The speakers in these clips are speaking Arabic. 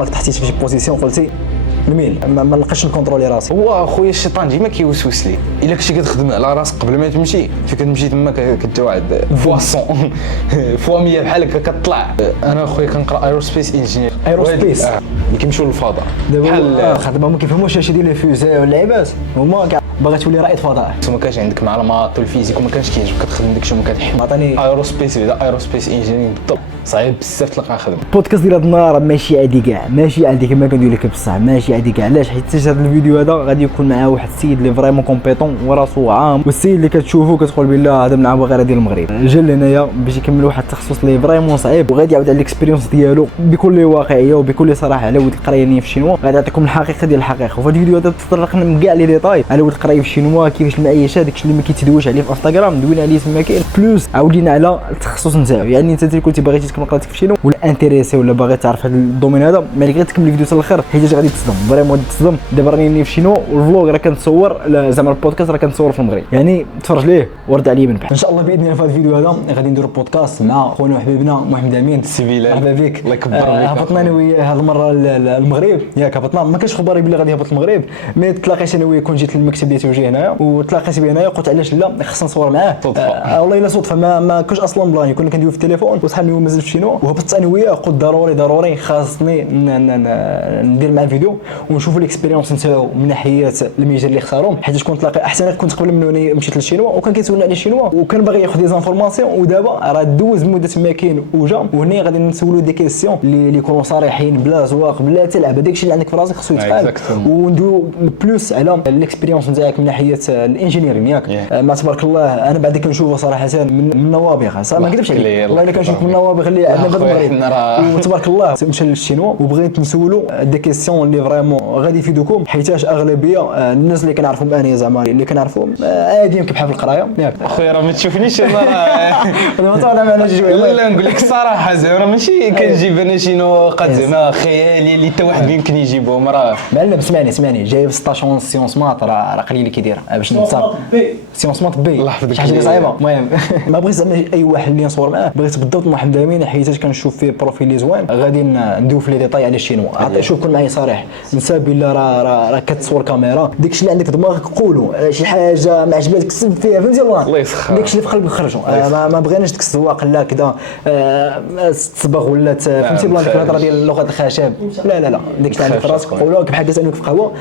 عمرك تحتيت في شي بوزيسيون قلتي نميل ما نلقاش نكونترولي راسي؟ هو خويا الشيطان ديما كيوسوس لي الا كنتي كتخدم على راسك قبل ما تمشي كتمشي تما كتجي واحد فوا 100 فوا 100 بحال هكا كطلع. انا خويا كنقرا ايروسبيس انجينير. ايروسبيس اللي كيمشيو للفضاء بحال خدمه ما كيفهموش هادشي ديال الفيزا واللعيبات هما كاع باغي تولي رائد فضاء. ما كانش عندك معلومات والفيزيك وما كانش كيعجبك كتخدم داكشي وما كتحب. عطاني ايروسبيس بعدا ايروسبيس انجينير بالضبط صعيب بزاف تلقى خدمه. البودكاست ديال هاد النهار ماشي عادي كاع ماشي عادي كما كندير لك بصح ماشي عادي كاع. علاش؟ حيت هذا الفيديو هذا غادي يكون معاه واحد السيد اللي فريمون كومبيتون وراسو عام والسيد اللي كتشوفو كتقول بالله هذا من عباقرة ديال المغرب جا لهنايا باش يكمل واحد التخصص اللي فريمون صعيب وغادي يعاود على الاكسبيريونس ديالو بكل واقعيه وبكل صراحه على ود القرايه في الشينوا. غادي يعطيكم الحقيقه ديال الحقيقه وفي هذا الفيديو هذا تطرقنا من كاع لي ديتاي على ود القرايه في الشينوا كيفاش المعيشه داكشي اللي ما كيتدويش عليه في انستغرام دوينا عليه تما كاين بلوس عاودينا على التخصص نتاعو. يعني انت كنتي باغي تكمل قرايتك في الشينوا ولا انتريسي ولا باغي تعرف هذا الدومين هذا مالك غير تكمل الفيديو حتى الاخر حيت غادي تصدم فريمون تصدم. دابا راني في الشينوا والفلوغ راه كنتصور زعما البودكاست راه كنتصور في المغرب يعني تفرج ليه ورد عليه من بعد ان شاء الله باذن الله. في هذا الفيديو هذا غادي نديرو بودكاست مع خونا وحبيبنا محمد امين سيفيلان. مرحبا بك الله يكبر بك. هبطنا انا وياه هذه المره المغرب ياك هبطنا ما كانش خباري بلي غادي يهبط المغرب مي تلاقيت انا وياه كون جيت للمكتب ديال توجيه هنايا وتلاقيت به هنايا قلت علاش لا خصنا نصور معاه والله الا صدفه ما كنتش اصلا بلاني كنا كندويو في التليفون وصحابي هو مازال في الشينوا وهبطت انا وياه قلت ضروري خاصني ندير مع الفيديو ونشوفوا الاكسبيريونس نتاعو من ناحيه الميجر اللي اختارهم حيت كنت تلاقي احسن كنت قبل منه مشيت للشينوا وكان كيسولنا على الشينوا وكان باغي ياخذ دي زانفورماسيون ودابا راه دوز مده ما كاين وجا وهنا غادي نسولو دي كيسيون اللي يكونوا صريحين بلا زواق بلا تلعب داكشي اللي عندك في راسك خصو يتقال وندويو بلوس على الاكسبيريونس نتاعك من ناحيه الانجينيرين ياك ما تبارك الله انا بعد كنشوفه صراحه من النوابغ صح ما نكذبش عليك والله الا كنشوف من النوابغ اللي عندنا في المغرب وتبارك الله مشى للشينوا وبغيت نسولو دي كيسيون اللي فريمون غادي يفيدوكم حيتاش اغلبيه الناس اللي كنعرفهم انا زعما اللي كنعرفهم عاديين كيبحال في القرايه ياك اخويا راه ما تشوفنيش انا راه ما طالع معنا شويه لا نقول لك الصراحه زعما ماشي كنجيب انا شي نقاط زعما خيالي اللي حتى واحد يمكن يجيبهم راه معلم اسمعني جايب ستاشون سيونس مات راه قليل اللي كيدير باش نتصاب سيونس مات بي شي حاجه صعيبه. المهم ما بغيتش زعما اي واحد اللي نصور معاه بغيت بالضبط محمد امين حيت كنشوف فيه بروفيل اللي زوين غادي ندوي في لي ديتاي على الشينوا. شوف كون معايا صريح نسى بالله راه كتصور كاميرا داكشي اللي عندك دماغك قولوا شي حاجه ما عجباتك سب فيها فهمتي الله يسخر داكشي اللي في قلبك خرجوا ما بغيناش ديك الزواق لا كذا تصبغ ولا فهمتي بلا ديك الهضره ديال اللغه الخشب لا داكشي اللي عندك في راسك قولوا بحال كتسالوك في قهوه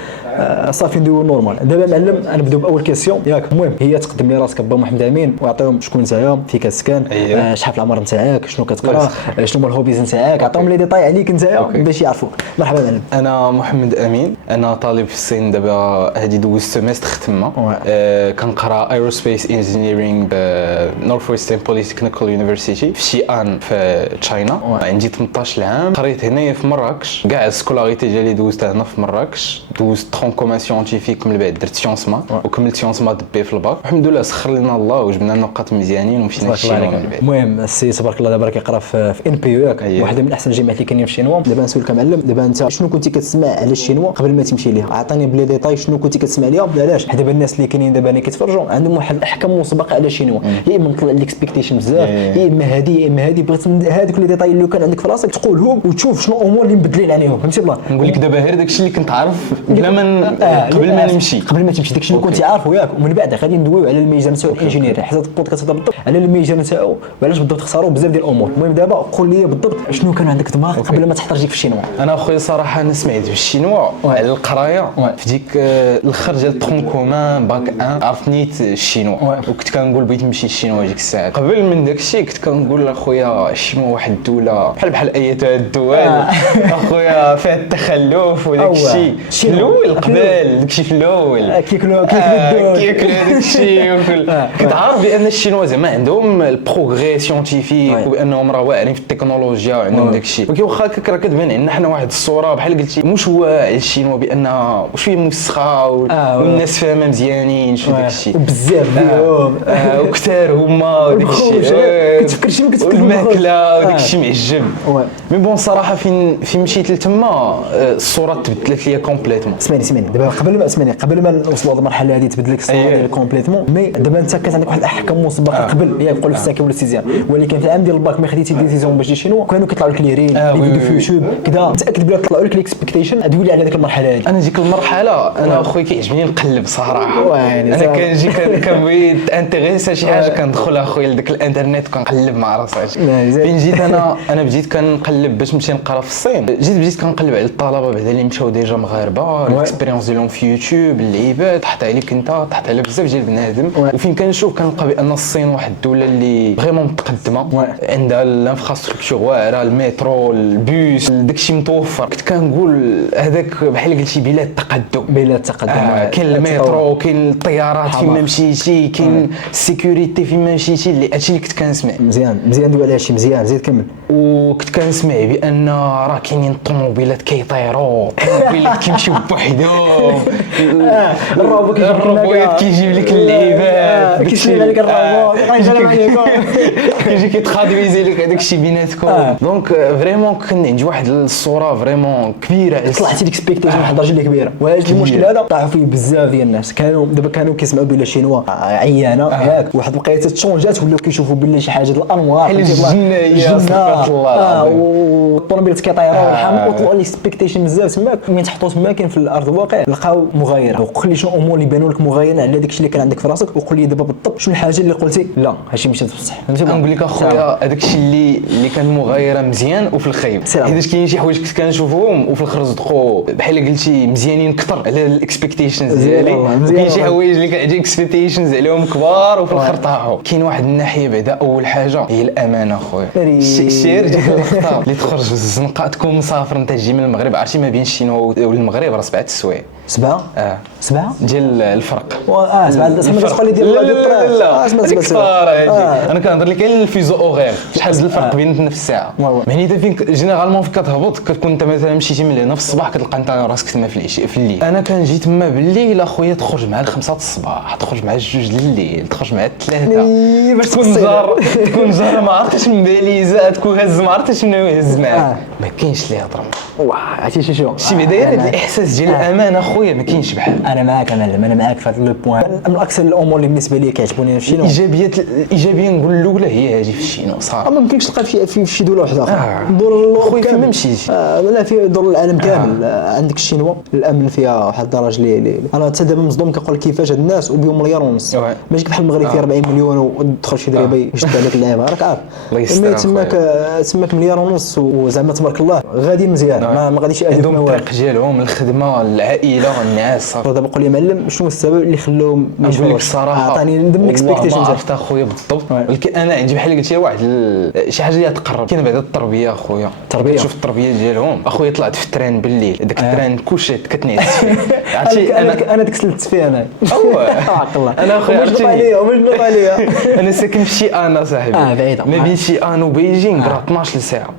صافي ندويو نورمال. دابا معلم انا نبداو باول كيسيون ياك. المهم هي تقدم لي راسك با محمد امين وعطيهم شكون نتايا فين كتسكن شحال في العمر نتاعك شنو كتقرا شنو هما الهوبيز نتاعك عطيهم لي ديتاي عليك نتايا باش يعرفوك. مرحبا معلم. انا محمد امين انا طالب في الصين دابا هادي دوز سيمستر ختمه كنقرا ايروسبيس انجينيرينغ بنورث ويسترن بوليتكنيكال يونيفرسيتي في شيئان في تشاينا. عندي 18 عام قريت هنايا في مراكش كاع السكولاريتي ديالي دوزتها هنا في مراكش دوزت ترونكومون سيونتيفيك من بعد درت سيونس مات وكملت سيونس مات بي في الباك الحمد لله سخر لنا الله وجبنا نقاط مزيانين ومشينا للشينوا من بعد. المهم السي تبارك الله دابا كيقرا في ان بي يو ياك واحده من احسن الجامعات اللي كاينين في الشينوا. دابا نسولك معلم دابا انت شنو كنتي كتسمع على الشينوا قبل ما تمشي ليها؟ عطيني بلي ديتاي شنو كنتي كتسمع ليها علاش دابا الناس اللي كاينين دابا اللي كيتفرجوا عندهم واحد الاحكام مسبقه على الشينوا يا اما نطلع الاكسبكتيشن بزاف يا اما هذه بغيت هذوك لي ديتاي اللي كان عندك في راسك تقولهم وتشوف شنو الامور اللي مبدلين عليهم فهمتي بلا. نقول لك دابا غير داكشي اللي كنت عارف بلا ما قبل ما نمشي داكشي اللي كنتي عارفه ياك ومن بعد غادي ندويو على الميجر نتاعو الانجينير حيت البودكاست هذا بالضبط على الميجر نتاعو وعلاش بالضبط اختاروا بزاف ديال الامور. المهم دابا قول لي بالضبط شنو كان عندك دماغ قبل ما تحضر جيك في الشينوا؟ انا اخويا صراحه انا سمعت في الشينوا على القرايه في ديك الاخر ديال ترونكومان باك 1 عرفت نيت الشينوا وكنت كنقول بغيت نمشي للشينوا ديك الساعه. قبل من داك الشيء كنت كنقول اخويا الشينوا واحد الدوله بحال ايتها الدول اخويا فيها التخلف وداك الشيء في الاول قبل داك الشيء في الاول كياكلوا داك الشيء كنت عارف بان الشينوا زعما عندهم البروغري سيونتيفيك وبانهم راه واعرين في التكنولوجيا وعندهم داك الشيء ولكن واخا راه كتبان عندنا حنا واحد الصوره بحال قلتي مش واعي الشينوا بان شويه مسخه والناس فاهمه مزيانين شو داك الشيء بزاف ديالهم وكثار هما وداك الشيء كتفكر شي ما كتفكر الماكله وداك الشيء معجب. مي بون صراحه فين مشيت تما الصوره تبدلت ليا كومبليتوم. اسمعني دابا قبل ما نوصلوا للمرحله هذه تبدل لك الصوره ديال كومبليتومون، مي دابا انت كانت عندك واحد الاحكام مسبقه قبل ياك نقولوا في الساكن ولا السيزيام، ولكن في العام ديال الباك ملي خديتي ديسيزيون باش تجي شنو كانوا كيطلعوا لك لي ريل لي فيديو في يوتيوب كذا، متاكد بلي طلعوا لك الاكسبكتيشن ادوي على هذيك المرحله هذه. انا ديك المرحله انا اخويا كيعجبني نقلب صراحه، يعني انا كنجي كنبغي انتريسا شي حاجه كندخل اخويا لذاك الانترنت وكنقلب مع راسي. فين جيت انا بديت كنقلب باش نمشي نقرا في الصين، بديت كنقلب على الطلبه بعدا اللي مشاو ديجا مغاربه، الاكسبيريونس ديالهم في يوتيوب، اللعيبات طحت عليك انت، طحت على بزاف ديال بنادم. وفين كنشوف كنلقى بان الصين واحد الدوله اللي فريمون متقدمه، عندها الانفراستركتور واعره، المترو، البوس، داكشي متوفر. كنت كنقول هذاك بحال قلتي بلاد تقدم، كاين المترو، كاين الطيارات فين ما مشيتي، كاين السيكوريتي فين ما مشيتي، اللي هادشي اللي كنت كنسمع. مزيان دوي على هادشي، مزيان زيد كمل. وكنت كنسمع بان راه كاينين طوموبيلات كيطيروا، طوموبيلات كيمشيو بوحدهم، الروبوت كيجيب لك اللعيبات، كيشري عليك الروبوت كيجي كيتخادويزي لك هذاك الشيء بيناتكم. دونك فريمون كان عندي واحد الصوره فريمون كبيره، طلعتي الاكسبكتيشن واحد الدرجه اللي كبيره. وهذا المشكل هذا طاحوا فيه بزاف ديال الناس، كانوا كيسمعوا بلا شينوا عيانه ياك، واحد الوقيته تشونجات ولاو كيشوفوا بلي شي حاجه الانوار الجنه والطوموبيلات كيطيروا والحامل، وطلعوا الاكسبكتيشن بزاف تماك. من تحطوا تماك في الارض الواقع لقاو مغايره. وقول لي شنو الامور اللي بانوا لك مغايرين على داك الشيء اللي كان عندك في راسك، وقول لي دابا بالضبط شنو الحاجه اللي قلتي لا هادشي ماشي بصح. نقول لك اخويا هذاك الشيء اللي كان مغايره مزيان وفي الخايب، حيت كاين شي حوايج كنت كنشوفهم وفي الاخر صدقوا بحال قلتي مزيانين اكثر على الاكسبكتيشنز ديالي، وكاين شي حوايج اللي كان عندي اكسبكتيشنز عليهم كبار وفي الاخر طاحوا. كاين واحد الناحيه بعدا اول حاجه هي الامانه اخويا، الشير ديال الاخطاء اللي تخرج في الزنقه، تكون مسافر انت تجي من المغرب، عرفتي ما بين الشينوا والمغرب راه 7 السوايع. 7 ديال الفرق. 7 تقول ديال لا هذيك صار هادي. انا كنهضر لك على الفيزو اوغير، شحال الفرق بيناتنا في الساعه. يعني انت فين جينيرالمون فين كتهبط كتكون انت مثلا مشيتي من هنا في الصباح كتلقى انت راسك تما في العشاء في الليل. انا كنجي تما بالليل اخويا تخرج مع 5 الصباح، تخرج مع 2 الليل، تخرج مع 3 باش تكون جار ما عرفتش من باليزه، تكون هز ما عرفتش شنو يهز معاك، ما كاينش اللي يهضر معاك. عرفتي شي بدايه هذا الاحساس ديال الامانه اخويا ما كاينش بحال. انا معاك انا معاك في هذا البوان. من اكثر الامور اللي بالنسبه لي كيعجبوني في الشينوا، الايجابيه نقول الاولى هي هذه في الشينوا صراحه. ما يمكنش تلقى في شي دوله واحده اخرى. دور خويا فين ما مشيتي لا في دور العالم كامل. عندك الشينوا الامن فيها واحد الدرجه اللي انا حتى دابا مصدوم كنقول كيفاش هاد الناس وبهم 1.5 مليار، ماشي بحال المغرب فيه 40 مليون وتدخل شي دريبه يشد عليك اللعيبه راك عارف. تماك 1.5 مليار وزعما تبارك الله غادي مزيان، ما غاديش عندهم الطريق ديالهم، الخدمه، العائله، الناس. دابا قول لي معلم شنو السبب اللي خلاهم نقول لك الصراحه عطاني ندم الاكسبكتيشن. عرفت اخويا بالضبط، ولكن انا عندي بحال قلتي واحد شي حاجه اللي تقرب. كاين بعدا التربيه اخويا، شوف التربيه ديالهم اخويا. طلعت في التران بالليل، داك التران كلشي كتنعس فيه، عرفتي. انا ديك سلت فيه انا انا اخويا عرفتي انا ساكن في شيئان صاحبي، بعيده ما بين شيئان وبيجينغ راه 12 ساعه.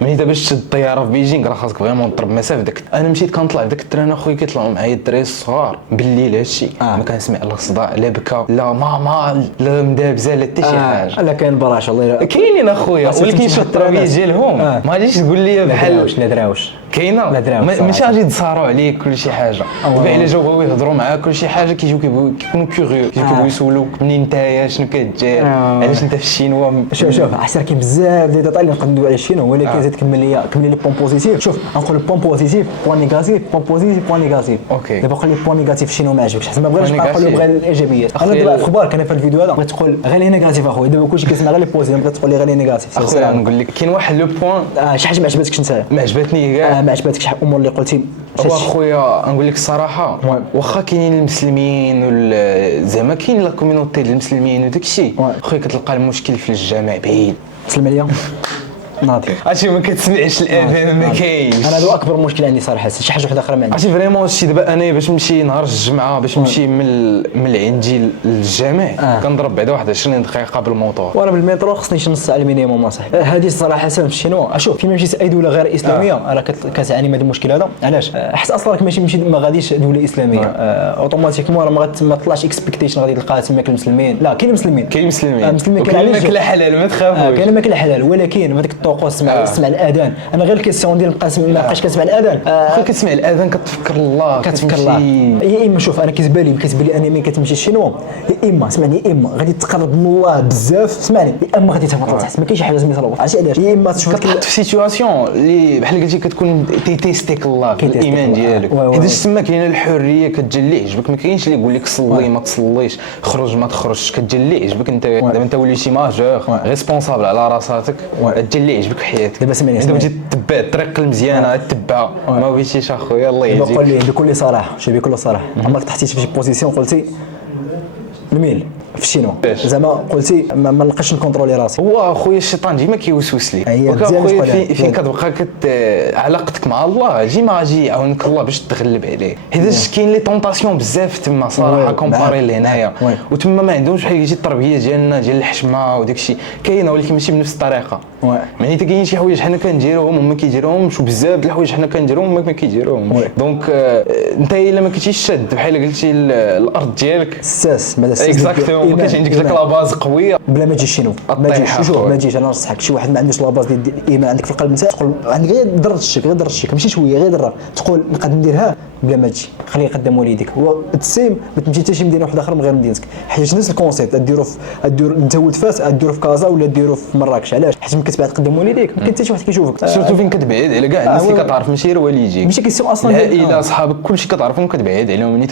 ملي دابا باش تشد الطياره في بيجينغ راه خاصك فريمون تضرب مسافه داك. انا مشيت كنطلع في داك التران اخويا، كيطلعوا معايا الدراري الصغار بالليل. هادشي ما كنسمع لا صداع لا بكا لا ماما لا مدابزه لا حتى شي حاجه. لا كاين براش الله كاينين اخويا، ولكن شوف التربيه ديالهم ما غاديش تقول لي بحال لا دراوش كاينه، ماشي غادي يتصاروا عليك كل شي حاجه. وكاع الا جاو بغاو يهضروا معاك كل شي حاجه كيجيو كيكونوا كيوريو، كيبغيو يسولوك منين نتايا، شنو كدير، علاش انت في الشينوا. شوف احسن كاين بزاف ديال الديتاي اللي نقدر ندوي على الشينوا، ولكن زيد كمل لي بوين بوزيتيف. شوف نقول بوين بوزيتيف بوين نيجاتيف بوين بوزيتيف بوين نيجاتيف. دابا قول لي بوين نيجاتيف شنو ما عجبكش، حيت ما بغيناش نقول غير الايجابيات. انا دابا اخبارك انا في الفيديو هذا بغيت تقول غير لي نيجاتيف اخويا. دابا كلشي كيسمع غير لي بوزيتيف، بغيت تقول لي غير لي نيجاتيف. اخويا نقول لك كاين واحد لو بوين شي حاجه ما عجبتكش انت. ما عجبتني كاع، ما عجبتكش الامور اللي قلتي. اخويا نقول لك الصراحه، واخا كاينين المسلمين زعما كاين لا كوميونيتي ديال المسلمين وداك الشيء، اخويا كتلقى المشكل في الجامع بعيد. سلم عليا ناضي. عرفتي ما كتسمعش الاذان، ما كاينش. انا هذا اكبر مشكل عندي صراحه، شي حاجه واحده اخرى ما عندي. عرفتي فريمون هادشي. دابا انا باش نمشي نهار الجمعه، باش نمشي من عندي للجامع كنضرب بعدا واحد 20 دقيقه بالموطور، وانا بالمترو خصني شي نص ساعه المينيموم اصاحبي. هذه صراحه سبب الشينوا. اشوف كيما مشيت اي دوله غير اسلاميه راه كتعاني من هذا المشكل هذا. علاش؟ حيت اصلا راك ماشي ما غاديش دوله اسلاميه اوتوماتيكمون راه ما طلعش اكسبكتيشن غادي تلقى تماك المسلمين. لا كاين مسلمين المسلمين كاين ماكله حلال ما تخافوش. كاين ماكله حلال، ولكن هذيك الطقوس، اسمع الاذان. انا غير الكيسيون ديال ما بقاش كنسمع الاذان. خويا كتسمع الاذان كتفكر الله، كتفكر الله. يا اما شوف انا كيتبان لي انا ملي كتمشي الشينوا يا اما اسمعني يا اما غادي تقرب من الله بزاف، اسمعني يا اما غادي تهبط لتحت. ما كاينش شي حاجه سميتها الوقت. عرفتي علاش؟ يا اما تشوف كتحط في سيتواسيون اللي بحال قلتي كتكون تيستيك الله في الايمان ديالك، حيت تما كاينه الحريه كتجلي عجبك. ما كاينش اللي يقول لك صلي ما تصليش، خرج ما تخرجش، كتجلي عجبك. انت دابا انت وليتي ماجور ريسبونسابل على راساتك، تجلي عجبك في حياتك. دابا سمعني دابا بغيتي تتبع الطريق المزيانه تتبعها، ما بغيتيش اخويا الله يهديك. قول لي بكل صراحه، شوف بكل صراحه، عمرك تحتيتي في شي بوزيسيون قلتي الميل في الشينوا زعما قلتي ما نلقاش نكونترولي راسي؟ هو اخويا الشيطان ديما كيوسوس لي. خويا فين كتبقى علاقتك مع الله ديما غادي يعاونك الله باش تغلب عليه، حيت كاين لي طونطاسيون بزاف تما صراحه كومباري لهنايا، وتما ما عندهمش بحال قلتي التربيه ديالنا ديال الحشمه وداك الشيء كاينه، ولكن ماشي بنفس الطريقه. يعني كاين شي حوايج حنا كنديروهم هما كيديروهمش، وبزاف د الحوايج حنا كنديروهم هما ما كيديروهمش. دونك انت الا ما كنتيش شاد بحال قلتي الارض ديالك الساس ما اكزاكتومون، ما كانش عندك ديك لاباز قويه بلا ما تجيش شنو ما تجيش. شوف ما تجيش، انا نصحك شي واحد ما عندوش لاباز ديال الايمان عندك في القلب نتاعك، تقول عندك غير ضرة الشك، غير ضرة الشك ماشي شويه، غير ضرة تقول نقدر نديرها بلا ما تجي. خليه يقدم والديك هو التسيم، ما تمشي حتى شي مدينه واحده اخرى من غير مدينتك، حيت نفس الكونسيبت ديروا انت ولد فاس ديروا في كازا ولا ديروا في مراكش. علاش؟ حيت ملي كتبعد قدام والديك ما كاين حتى شي واحد كيشوفك، سيرتو فين كتبعد على كاع الناس اللي كتعرف ماشي غير والديك، ماشي كيسيون اصلا العائله صحابك كلشي كتعرفهم كتبعد عليهم. ملي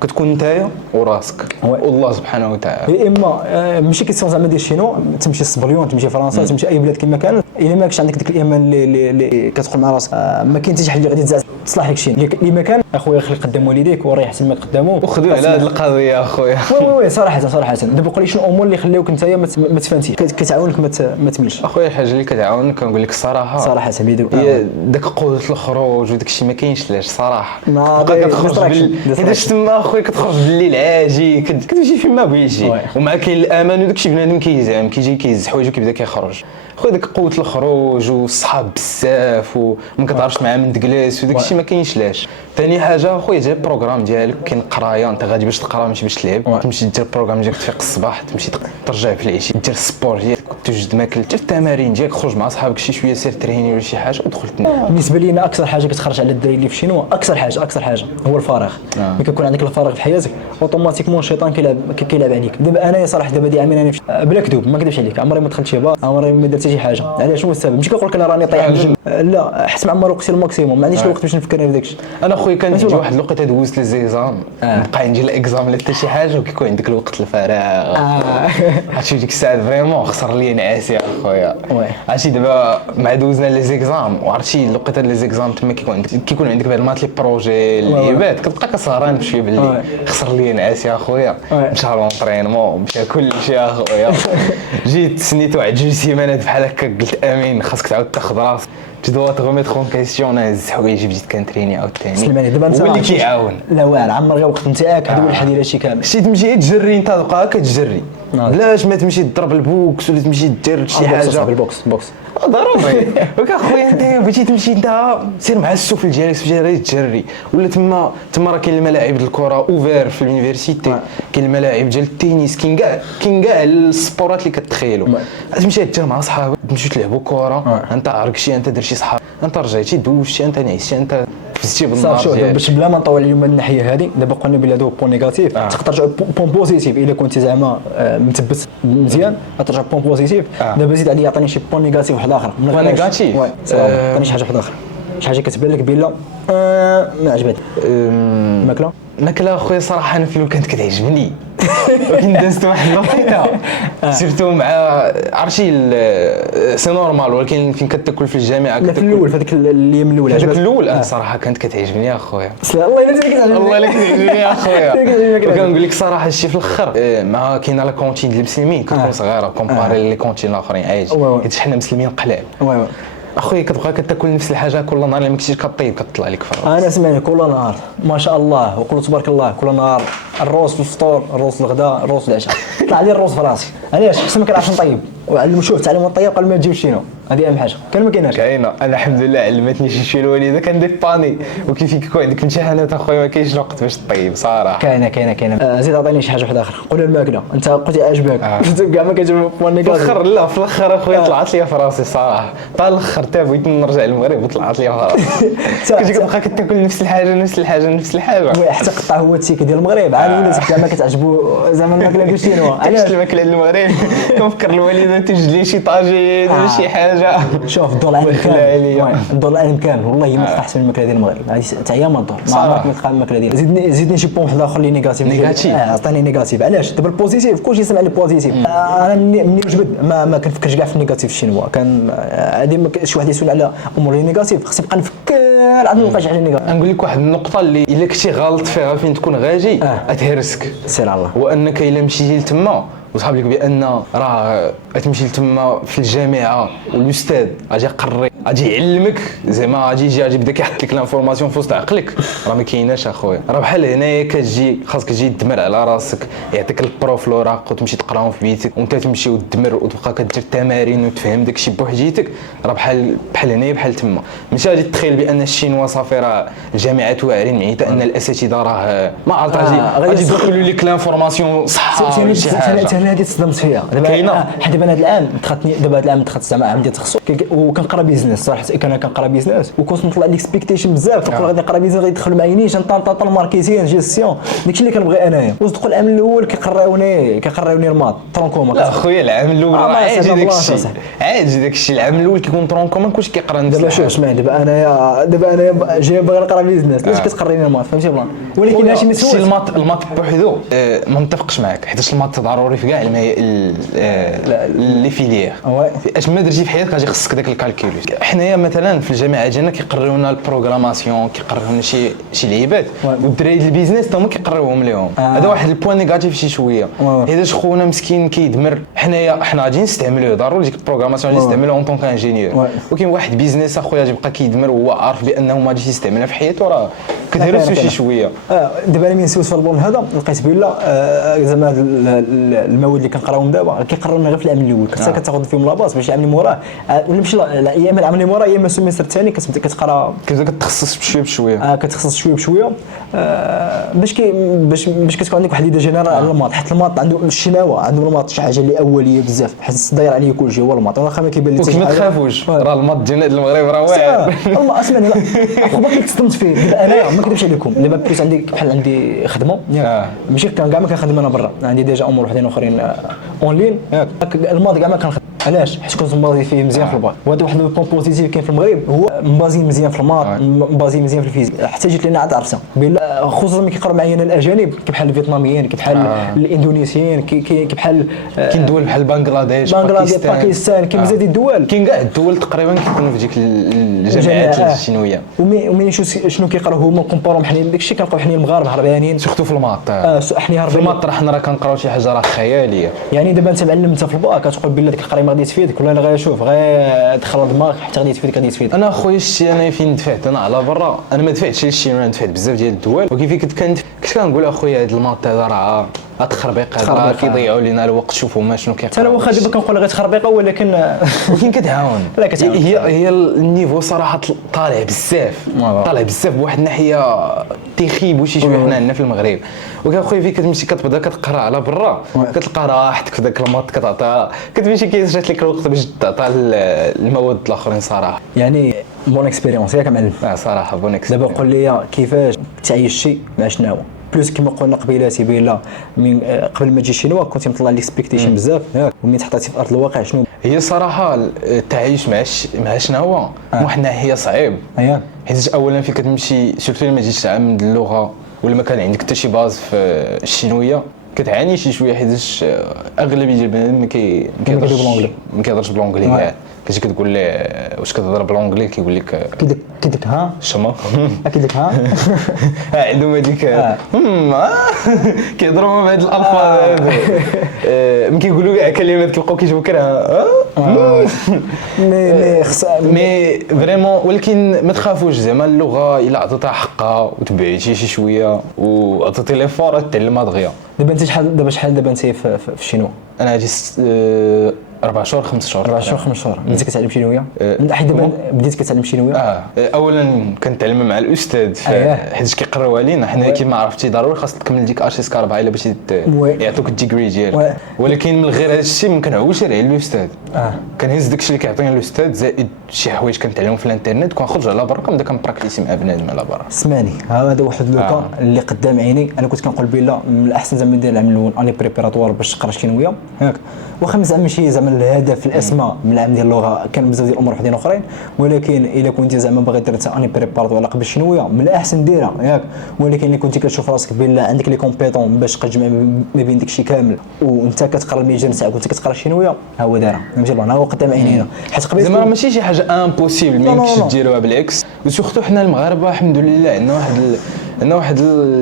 كتكون نتايا وراسك والله سبحانه وتعالى. يا اما ماشي كيسيون زعما ديال شنو تمشي لسبليون تمشي فرنسا تمشي اي بلاد كما كان، الا ما كانش عندك ديك الايمان اللي كتقول مع راسك ما كاين حتى شي حاجه اللي غادي تصلح لك شي اللي ما كان. اخويا خلي قدام والديك وريح حسن ما قدامو وخذوا على هذه القضيه اخويا. وي صراحه دابا قول لي شنو الامور اللي خلاوك نتايا ما تفهمتيش كتعاونك ما تملش؟ اخويا الحاجه اللي كتعاونك كنقول لك الصراحه سميدو هي داك قوه الخروج وداك الشيء ما كاينش لاش صراحه. بقى كتخرج حيت تما اخويا كتخرج بالليل عاجي كتمشي فين ما بغيتي، ومع كاين الامان وداك الشيء بنادم كيزعم كيجي كيهز حوايج وكيبدا كيخرج. خويا ديك قوه الخروج والصحاب بزاف وما كتعرفش مع من تجلس وداك الشيء ما كاينش لاش. ثاني حاجه خويا جا البروغرام ديالك كاين قرايه، انت غادي باش تقرا ماشي باش تلعب، تمشي دير البروغرام ديالك تفيق الصباح تمشي ترجع في العشيه دير السبور ديالك توجد ما كلت التمارين ديالك، خرج مع صحابك شي شويه سير تريني ولا شي حاجه ودخل تنام. بالنسبه لينا اكثر حاجه كتخرج على الدراري اللي في شنو اكثر حاجه هو الفراغ. ملي كيكون عندك الفراغ في حياتك اوتوماتيكمون الشيطان كيلعب عليك. دابا انا صراحه دابا دي عامين انا بلا كذوب ما كذبش عليك عمري ما دخلت شي بار، عمري ما درت شي حاجه. علاش؟ شنو السبب؟ ماشي كنقول لك انا راني طايح الجن، لا حس مع عمر وقتي الماكسيموم ما عنديش الوقت باش نفكر في داكشي. انا خويا كان عندي واحد الوقت دوزت لي زيكزام نبقى عندي الاكزام لا حتى شي حاجه وكيكون عندك الوقت الفراغ عرفتي ديك الساعه فريمون خسر لي نعاسي اخويا. عرفتي دابا مع دوزنا لي زيكزام وعرفتي الوقت لي زيكزام تما كيكون عندك بعد المات لي بروجي اللعيبات كتبقى كسهران بشويه بالليل. خسر لي نعاسي اخويا، مشى لونطرينمون مشى كلشي اخويا. جيت سنيت واحد 2 سيمانات بحال هكا قلت امين خاصك تعاود تاخذ راسك tu dois te remettre en question. انا هز حوايجي بديت كنتريني عاوتاني سليماني دابا انت اللي كيعاون لا واعر عمر غير الوقت نتاعك هذا هو الحديث هادشي كامل. شي تمشي تجري انت تبقى كتجري بلاش ما تمشي تضرب البوكس ولا تمشي دير شي حاجه بالبوكس ضروري. وك اخويا انت بغيتي تمشي انت سير مع السفل ديالك تجري ولا تما راه كاين الملاعب ديال الكره اوفير في اليونيفرسيتي، كاين الملاعب ديال التنس، كاين كاع السبورات اللي كتخيلوا. تمشي تجر مع صحابك تمشيو تلعبوا كره، انت عرقشي انت درتي صحاب انت رجعتي دوشتي انت نعستي انت فزتي بالنار ديالك. باش بلا ما نطول اليوم من الناحيه هذه دابا قلنا بلا هذا بون نيجاتيف تقدر ترجع بون بوزيتيف الا كنتي زعما مثبت مزيان ترجع بون بوزيتيف. دابا زيد عليا عطيني شي بون نيجاتيف واحد اخر من غير نيجاتيف عطيني شي حاجه واحده اخرى، شي حاجه كتبان لك بلا ما عجبتك. ماكله اخويا صراحه انا في الاول كانت كتعجبني ولكن دازت واحد الوقيته سيرتو مع عرفتي سي نورمال، ولكن فين كتاكل في الجامعه في الاول في هذيك الايام الاولى هذاك الاول انا صراحه كانت كتعجبني اخويا. الله الا كتعجبني والله الا كتعجبني اخويا. وكنقول لك صراحه الشيء في الاخر مع كاينه لا كونتين ديال المسلمين كتكون صغيره كومباري لي كونتين الاخرين عايش حيت حنا مسلمين قلال اخويا كتبقى كتاكل نفس الحاجه كل نهار اللي ما كنتيش كطيب كطلع لك في انا سمعني كل نهار ما شاء الله وقولوا تبارك الله كل نهار الروز في الفطور الروز في الغداء الروز في العشاء طلع لي الروز في راسي. علاش؟ حسن ما كنعرفش نطيب وعلموا شوف تعلموا الطيب قبل ما تجيو شينو هذه اهم حاجه. كان ما كايناش كاينه. انا الحمد لله علمتني شي الوالده كندير باني، وكيف يكون عندك امتحانات اخويا ما كاينش الوقت باش طيب صراحه. كاينه زيد عطيني شي حاجه واحده اخرى. قول الماكله انت قلتي عجبك كاع ما كتجيب بوان في نيجاتيف. الاخر لا في الاخر اخويا طلعت لي في راسي صراحه حتى الاخر تا بغيت نرجع للمغرب وطلعت لي في راسي. كنت كتبقى كتاكل نفس الحاجه. حتى قطع هو التيك ديال المغرب عاد ولات زعما ما كتعجبو زعما الماكله ديال الشينوا. علاش الماكله ديال المغرب كنفكر الوالده توجد لي شي طاجين ولا شي حاجه. شوف الدور العام كامل الدور العام كامل والله ما تلقى احسن من الماكله ديال المغرب. هذه حتى هي ما الدور ما عمرك ما تلقى الماكله ديال. زيدني شي بوين واحد اخر اللي نيجاتيف. عطيني نيجاتيف. علاش دابا البوزيتيف كلشي سمع لي بوزيتيف. انا مني وجبد ما كنفكرش كاع في النيجاتيف الشينوا. كان هذه شي واحد يسول على امور النيجاتيف خصني نبقى نفكر عاد ما نبقاش على النيجاتيف. نقول لك واحد النقطه اللي الا كنتي غلط فيها فين تكون غاجي اتهرسك سير على الله. وانك الا مشيتي لتما وصحاب لك بان راه غتمشي لتما في الجامعه والاستاذ غادي يقري غادي يعلمك زعما غادي يبدا كيحط لك لانفورماسيون في وسط عقلك راه ما كايناش اخويا. راه بحال هنايا كتجي خاصك تجي تدمر على راسك يعطيك البروف الوراق وتمشي تقراهم في بيتك وانت تمشي وتدمر وتبقى كدير التمارين وتفهم داكشي بوحديتك. راه بحال هنايا بحال تما ماشي غادي تخيل بان الشينوا صافي راه الجامعات واعرين معناتها ان الاساتذه راه ما عرفت غادي يدخلوا لك لانفورماسيون صح شي حاجه. انا هذه تصدمت فيها دابا حيت دابا هذا العام دخلتني دابا هذا العام دخلت زعما عام ديال التخصص وكنقرا بيزنس صراحه. كنقرا بيزنس وكنت نطلع ليكسبيكتيشن بزاف كنقول غادي نقرا بيزنس غادي يدخل معايا نيشان طنطا الماركتينغ جيستيون داكشي اللي كنبغي انايا. وصدق العام الاول كيقراوني الماط ترونكوما. لا خويا العام الاول راه عادي داكشي العام الاول كيكون ترونكوما كلشي كيقرا نفس دابا شوف اسمعني دابا انايا جاي باغي نقرا بيزنس علاش كتقريني الماط فهمتي بلان. ولكن هادشي مسؤول الماط بوحدو ما متفقش معاك حيت الماط ضروري في كاع لي فيليير. اش ما درتي في حياتك غادي خصك داك الكالكولوس. حنايا مثلا في الجامعه ديالنا كيقريونا البروغراماسيون كيقريونا شي لعيبات والدراري ديال البيزنس تا هما كيقريوهم ليهم. هذا واحد البوان نيجاتيف شي شويه حيت خونا مسكين كيدمر. حنا غادي نستعملوه ضروري ديك البروغراماسيون غادي نستعملوها اون طونك انجينيور. ولكن واحد بيزنس اخويا غادي يبقى كيدمر وهو عارف بانه ما غاديش يستعملها في حياته راه كتهرسو شي شويه. دابا انا من سويت في البون هذا لقيت بلا زعما المواد اللي كنقراوهم دابا كيقراونا غير في العام الاول كنت كتاخذ فيهم لاباس باش العام اللي موراه ولا ماشي يا اما العام اللي موراه يا اما السيمستر الثاني كتبدا كتقرا كتبدا كتخصص بشويه كتخصص بشويه باش كتكون عندك واحد ليدي جينيرال على الماط. حيت الماط عنده الشناوه عنده الماط شي حاجه اللي اوليه بزاف حيت داير عليه كلشي هو الماط. واخا ما كيبان لك ما تخافوش راه الماط ديالنا المغرب راه واعر. والله اسمعني لا خوبا كنت تصدمت فيه دابا انايا ما كنتش عليكم دابا بليس عندي بحال عندي خدمه ماشي كاع ما كنخدم انا برا عندي ديجا امور وحدين اخرين اون لين الماضي كاع ما كنخدم. علاش حيت كنت مبازي فيه مزيان في الباك. وهذا واحد البوين بوزيتيف كاين في المغرب هو مبازي مزيان في الماط مبازي مزيان في الفيزيك. حتى جيت لنا عاد عرفتها خصوصا ملي كيقراو معايا الاجانب كبحال الفيتناميين كبحال الاندونيسيين كبحال كاين دول بحال بنغلاديش باكستان كاين بزاف ديال الدول. كاين كاع الدول تقريبا كيكونوا في ديك الجامعات الشينويه. ومين شنو كيقراو هما كومبارون حنين داكشي كنلقاو حنين المغاربه هربانين سورتو في الماط. حنين هربانين في الماط راه حنا كنقراو شي حاجه راه خياليه. يعني دابا انت معلم انت في الباك كتقول بلا ديك القرايه ما غادي تفيدك ولا غير شوف غير دخل دماغك حتى غادي تفيدك. انا اخويا شتي انا فين دفعت انا على برا انا ما دفعتش للشينوا انا دفعت بزاف ديال الدول. وكيف كنت كنقول اخويا هذا الماط هذا راه تخربيق راه كيضيعوا لينا الوقت. شوفوا هما شنو كيقراو. انا واخا دابا كنقول غير تخربيقه ولكن كتعاون. لا كتعاون هي النيفو صراحه طالع بزاف بواحد الناحيه تيخيب وشي شويه حنا عندنا في المغرب. وكان خويا فين كتمشي كتبدا كتقرا على برا كتلقى راحتك في ذاك الماط كتعطيها كتمشي كيجات لك الوقت باش تعطي المواد الاخرين صراحه. يعني بون اكسبيريونس ياك معلم. صراحه بون اكسبيريونس. دابا قول لي كيفاش تعيشتي مع شناهو بلوس كما قلنا قبيلاتي بلا من قبل ما تجي شينوا كنت مطلع ليكسبيكتيشن بزاف ياك ومن تحطيتي في ارض الواقع شنو هي صراحه التعايش مع شناهو واحد الناحيه صعيب حيت اولا فين كتمشي سورتو ما جيتش تعلم اللغه ولا ما كان عندك حتى شي باز في الشينويه كتعاني شي شويه حيت اغلبيه ديال البنات ما كيهضرش بالونجلي كاع. كتجي كتقول ليه واش كتهضر بالونجلي كيقول لك كيدك ها شما كيدك ها عندهم هذيك كيهضروا بهاد الالفاظ هذو ملي كيقولوا كاع كلمات كيبقاو كيجيبوا كرهه مي فريمون. ولكن ما تخافوش زعما اللغه الا عطيتها حقها وتبعتي شي شويه وعطيتي لي فور تعلمها دغيا. دابا انت شحال انت في الشينوا؟ انا هادي 4 شهور 5 شهور 4 شهور 5 شهور بديت كتعلم شينويه حيت دابا بديت كتعلم شينويه اولا كنتعلم مع الاستاذ حيت كيقراو علينا حنا كيما عرفتي ضروري خاصك تكمل ديك ارشيسك 4 الا باش يعطوك الديغري ديالك ولكن من غير هذا الشيء ما كنعولش على الاستاذ كنهز داكشي اللي كيعطينا الاستاذ زائد شي حوايج كنتعلمهم في الانترنت كنخرج على برا كنبدا كنبراكتيسي مع بنادم على برا. سمعني هذا واحد لوكا اللي قدام عيني انا كنت كنقول بلا من الاحسن زعما ندير العام الاول اني بريبيراتوار باش تقرا شينويه ياك واخا زعما ماشي زعما الهدف الاسمى من العام ديال اللغه كان بزاف ديال الامور وحدين اخرين ولكن الا كنتي زعما باغي دير اني بريبيراتوار علاقه بالشينويه من الاحسن ديرها ياك ولكن اللي كنتي كتشوف راسك بلا عندك لي كومبيتون باش تجمع ما بين داكشي كامل وانت كتقرا الميجر تاعك وانت كتقرا الشينويه ها هو دارها فهمتي ها هو قدام عينينا حيت قبل زعما ماشي شي حاجه امبوسيبل ما يمكنش ديروها بالعكس وسورتو حنا المغاربه الحمد لله عندنا واحد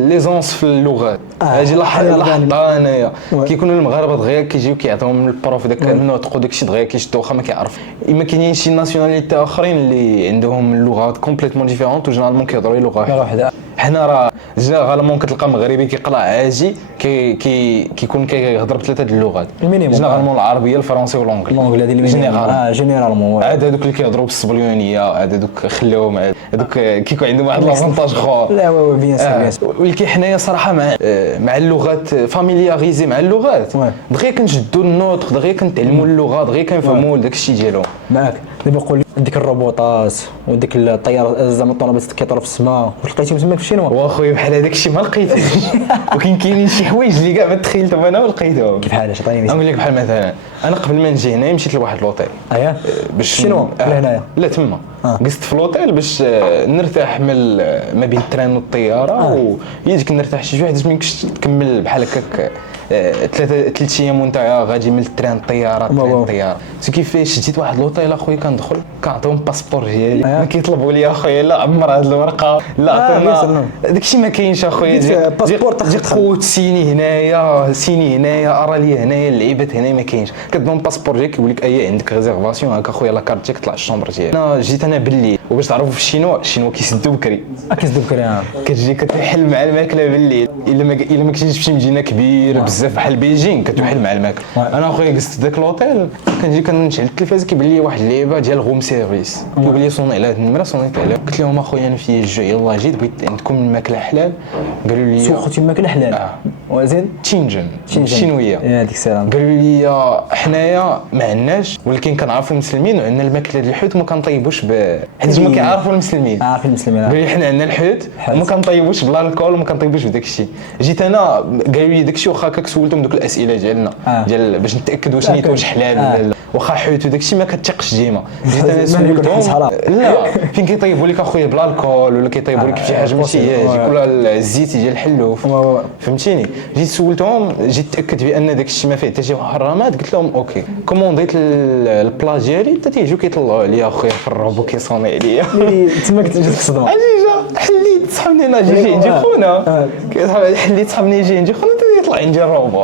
ليزونس في اللغات اجي لاحظتها انايا كيكونوا المغاربه دغيا كيجيو كيعطيهم البروف داك النطق وداكشي دغيا كيشدو واخا ما كيعرف اما كاينين شي ناسيوناليتي اخرين اللي عندهم اللغات كومبليتمون ديفيرونت وجينيرالمون كيهضروا لغه واحده حنا راه جينيرالمون كتلقى مغربي كيقرا عاجي كيكون كيهضر بثلاثه اللغات جينيرالمون العربيه الفرنسي والانجلي هذه جينيرالمون عاد هذوك اللي كيهضروا بالصبليونيه عاد هذوك خليهم هذوك كيكون عندهم واحد لافونتاج اخر لا بيان سور ولكن حنايا صراحه مع اللغات فاميلياريزي مع اللغات دغيا كنشدوا النطق دغيا كنتعلموا اللغه دغيا كنفهموا داك الشيء ديالهم معاك دابا قول لي ديك الروبوطات وديك الطياره زعما الطونوبيل كيطيروا في السماء لقيتيهم تما في الشينوا واخويا بحال هذاك الشيء ما لقيتوش ولكن كاينين شي حوايج اللي كاع ما تخيلتهم انا ولقيتهم كيفاش عطيني مثال نقول لك بحال مثلا انا قبل ما نجي هنا مشيت لواحد لوطيل باش الشينوا ولا هنايا لا تما قست في لوطيل باش نرتاح ما بين التران والطياره ويجيك نرتاح شي واحد ما يمكنش تكمل بحال هكاك 3 ايام وانت غادي من التران الطياره كيفاش جيت واحد لوطيل اخويا كندخل كنعطيهم الباسبور ديالي ما كيطلبوا لي اخويا لا عمر هذه الورقه لا عطينا داكشي ما كاينش اخويا جي قوت سيني هنايا ارى لي هنايا اللعيبات هنايا ما كاينش كدهم الباسبور ديالك كيقول لك عندك ريزيرفاسيون هكا اخويا لا كارت ديالك طلع الشومبر ديالي انا جيت انا بالليل وباش تعرفوا في الشينوا كيسدوا بكري كتجي كتحل مع الماكله بالليل الا ما كنتيش فشي مدينه كبيره بزاف بحال بيجين كتحل مع الماكله انا اخويا قست داك لوطيل كنجي كنشعل التلفاز كيبان لي واحد اللعيبه ديال غوم سيرفيس كيقول لي صوني على هاد النمره صونيت عليها قلت لهم اخويا انا فيا الجوع يلاه جيت بغيت عندكم الماكله حلال قالوا لي سوقتي الماكله حلال وزيد تشينجن الشينويه ديك السلام قالوا لي حنايا ما عندناش ولكن كنعرفوا المسلمين وعندنا الماكله ديال الحوت وما كنطيبوش حيت هما كيعرفوا المسلمين عارفين المسلمين قالوا لي حنا عندنا الحوت وما كنطيبوش بلا الكول وما كنطيبوش بداك الشيء جيت انا قالوا لي داك الشيء واخا هكاك سولتهم دوك الاسئله ديالنا ديال باش نتاكد واش نيت واش حلال واخا حوت وداك الشيء ما كتثقش ديما جيت انا سولتهم لا فين كيطيبوا لك اخويا بلا الكول ولا كيطيبوا لك شي حاجه ماشي هي ولا الزيت ديال الحلوف فهمتيني جيت سولتهم جيت تاكد بان داك الشيء ما فيه حتى شي محرمات قلت لهم اوكي كومونديت البلا ديالي حتى تيجيو كيطلعوا عليا اخويا في الروبو كيصوني عليا تما كنت جاتك صدمه عزيزه حليت صحابني انا جي عندي خونا حليت صحابني يجي عندي خونا يطلع عندي الروبو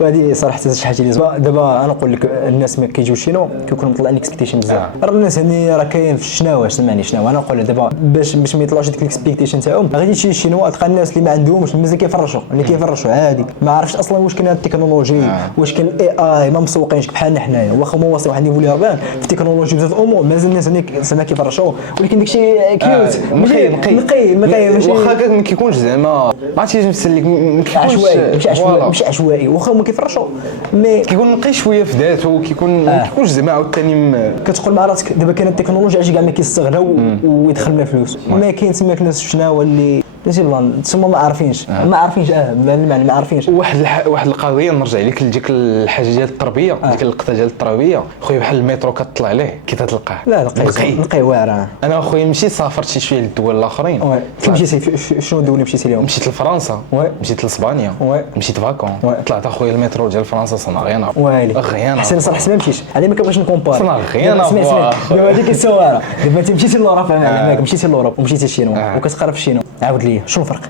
وهذه صراحه شي حاجه اللي دابا انا نقول لك الناس ما كيجيو شينو كيكونوا مطلعين اكسبكتيشن بزاف راه الناس هني راه كاين في الشناوه سمعني شنو انا نقول دابا باش ما يطلعوش ديك الاكسبكتيشن تاعهم غادي تمشي للشينوا تلقى الناس اللي ما عندهمش مازال كيفرشوا عادي ما عرفتش اصلا واش كاين التكنولوجي واش كاين اي ما مسوقينش بحالنا حنايا واخا هما واصلين واحد النيفو اللي ربان في التكنولوجي بزاف الامور مازال الناس هني زعما كيفرشوا ولكن داكشي كيوت نقي واخا هكاك ما كيكونش زعما ما عرفتش نفسر لك ما كيكونش ماشي عشوائي واخا هما كيفرشوا مي كيكون نقي شويه في ذاته ما كيكونش زعما عاوتاني كتقول مع راسك دابا كاين التكنولوجيا علاش كاع ما كيستغناو ويدخل لنا فلوس ما كاين تماك ناس شناهو اللي ماشي بلان تسمى ما عارفينش ما عارفينش واحد القضيه نرجع لك لديك الحاجه ديال التربيه ديك اللقطه ديال التربيه خويا بحال المترو كتطلع ليه كي تلقاه لا نقي واعر انا خويا مشيت سافرت شي للدول الاخرين مشيتي شنو الدول اللي مشيتي لهم مشيت لفرنسا مشيت لاسبانيا مشيت فاكون طلعت اخويا المترو ديال فرنسا صنع غينا احسن صراحه ما مشيتش علي ما كنبغيش نكومبار صنع غينا دابا هذيك السواره دابا انت مشيتي لوروب مشيتي لوروب ومشيتي للشينوا وكتقرا في الشينوا عاود لي شنو الفرق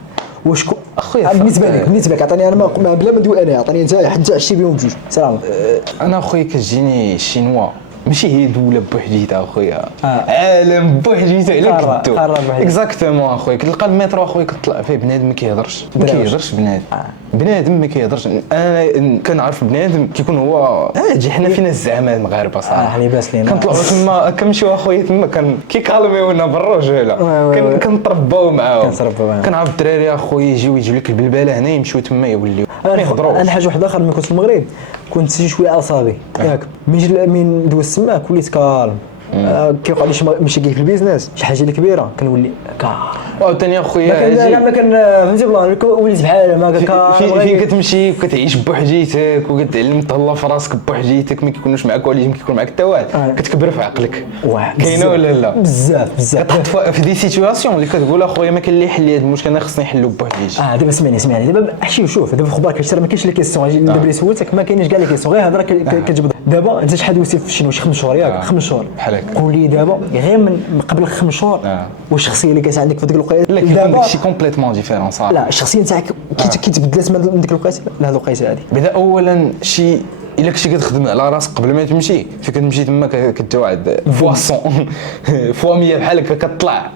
واش اخويا بالنسبه لك عطيني انا بلا ما ندوي انا عطيني انت عشتي بهم بجوج سلام انا اخويا كتجيني الشينوا ماشي هي دوله بوحديتها اخويا، عالم بوحديته على كدو اكزاكتومون اخويا. كتلقى المترو اخويا كطلع فيه بنادم ما كيهضرش بنادم ما كيهضرش. انا كنعرف بنادم كيكون هو عادي، حنا فينا الزعماء المغاربه صراحه لاباس لينا كنطلعوا تما كنمشيو اخويا تما كيكالميونا بالرجوله، كنترباو معاهم. كنعرف الدراري اخويا يجيو لك البلباله هنا يمشيو تما يوليو يهضروا. انا حاجه واحده اخرى ملي كنت في المغرب كنت شويه عصبي ياك، من دوزت تماك وليت كالم. كيوقع لي ماشي كاين في البيزنس شي حاجه اللي كبيره كنولي ثاني اخويا ما كان فهمتي بلان وليت بحال ما فين كتمشي وكتعيش بوحديتك وكتعلم تهلا في راسك بوحديتك، ما كيكونوش معاك والديك، ما كيكون معاك حتى واحد، كتكبر في عقلك. كاينه ولا لا؟ بزاف كتحط في دي سيتواسيون اللي كتقول اخويا ما كاين اللي يحل هذا المشكل، انا خصني نحلو بوحديتي. دابا سمعني دابا شوف دابا الخبار كيشرى ما كاينش لي كيسيون دابا اللي سولتك ما كاينش كاع لي كيسيون، غير هضره كتجبد. دابا انت شحال دوزتي في شنو شي 5 شهور ياك 5 شهور بحال هكا. قول لي دابا غير من قبل 5 شهور واش الشخصيه اللي كانت عندك في ديك الوقيته لا كيكون داكشي كومبليتومون ديفيرون صافي. لا الشخصيه نتاعك كيتبدلات من ديك الوقيته لهاد الوقيته هذه. بعدا اولا شي الا كنتي كتخدم على راسك قبل ما تمشي، فين كتمشي تما كتا واحد فوا 100 فوا 100 بحال هكا كطلع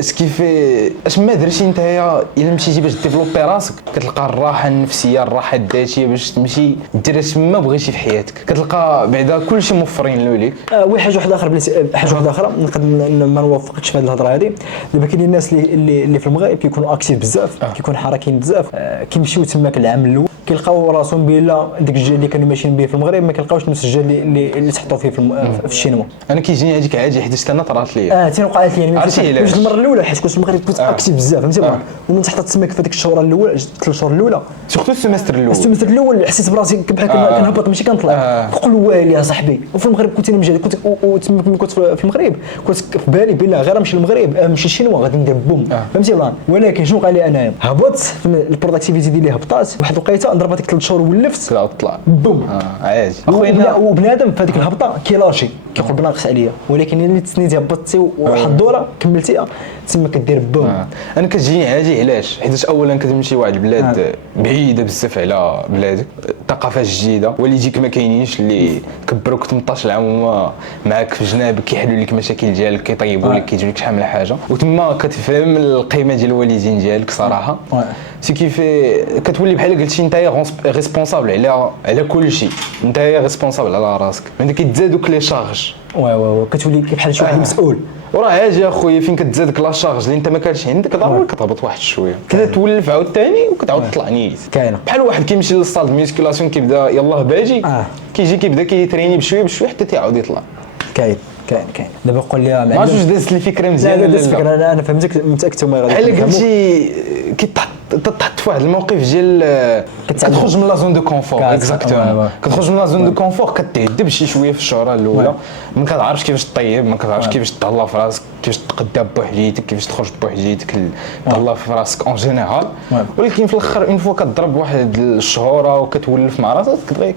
سكيفي اش ما درتي نتايا. الا مشيتي باش ديفلوبي راسك كتلقى الراحه النفسيه الراحه الذاتيه باش تمشي دير اش ما بغيتي في حياتك، كتلقى بعدا كلشي موفرين ليك. حاجه واحده اخرى حاجه واحده اخرى نقدر ما نوافقكش في هذه الهضره هذه. دابا كاين الناس اللي في المغرب كيكونوا اكتيف بزاف، كيكونوا حركيين بزاف، كيمشيو تما العام الاول كيلقاو راسهم بلا ديك الجهه اللي كانوا ماشيين به في المغرب ما كيلقاوش نفس الجهه اللي تحطوا فيه في الشينما. انا كيجيني هذيك عادي حيت انا طرات ليا تي وقعت لي عرفتي علاش المره الاولى حيت كنت في المغرب كنت اكتيف بزاف فهمتي ومن تحت تسميك في هذيك الشهور الاولى 3 شهور الاولى سورتو السيمستر الاول حسيت براسي بحال كنهبط ماشي كنطلع كنقول ويلي يا صاحبي. وفي المغرب كنت انا مجهد وتما ملي كنت في المغرب كنت في بالي بلا غير نمشي للمغرب نمشي الشينوا غادي ندير بوم فهمتي بلان. ولكن شنو قال لي انايا هبطت في البروداكتيفيتي ديالي هبطات واحد الوقيته ضربت ديك 3 شهور ولفت طلع بوم عادي اخويا. وبنادم في هذيك الهبطه كيلاشي كيقول بناقص عليا، ولكن اللي تسنيتي هبطتي وواحد الدوره كملتيها تما كدير بوم. انا كتجيني عادي علاش حيت اولا كتمشي لواحد البلاد بعيده بزاف على بلادك، ثقافات جديده والديك ما كاينينش اللي كبروك 18 عام وما معاك في جنابك كيحلوا لك المشاكل ديالك كيطيبوا لك كيجيو لك شحال من حاجه، وتما كتفهم القيمه ديال الوالدين ديالك صراحه. سي كيفي كتولي بحال قلتي نتايا ريسبونسابل على كل شيء، نتايا ريسبونسابل على راسك ملي كيتزادوك لي شارج كتولي بحال شي واحد مسؤول. وراه عاجي اخويا فين كتزادك لا شارج اللي انت ما كانش عندك ضروري كتهبط واحد شويه كذا تولف عاوتاني وكتعاود تطلع نيت. كاينه بحال واحد كيمشي للصال د ميسكولاسيون كيبدا يلاه باجي كيجي كيبدا كيتريني بشويه بشويه حتى تيعاود يطلع. كاين دابا قول لي ما عرفتش دازت لي فكره مزيانه. لا دازت فكره انا فهمتك متاكد ما غادي بحال قلتي كتحط في واحد الموقف ديال كتخرج من لا زون دو كونفور. اكزاكتومون كتخرج من لا زون دو كونفور كتهدب شي شويه في الشهور الاولى ما كتعرفش كيفاش طيب، ما كتعرفش كيفاش تهلا في راسك، كيفاش تقدا بوحديتك، كيفاش تخرج بوحديتك تهلا في راسك اون جينيرال. ولكن في الاخر اون فوا كتضرب واحد الشهوره وكتولف مع راسك كتبغي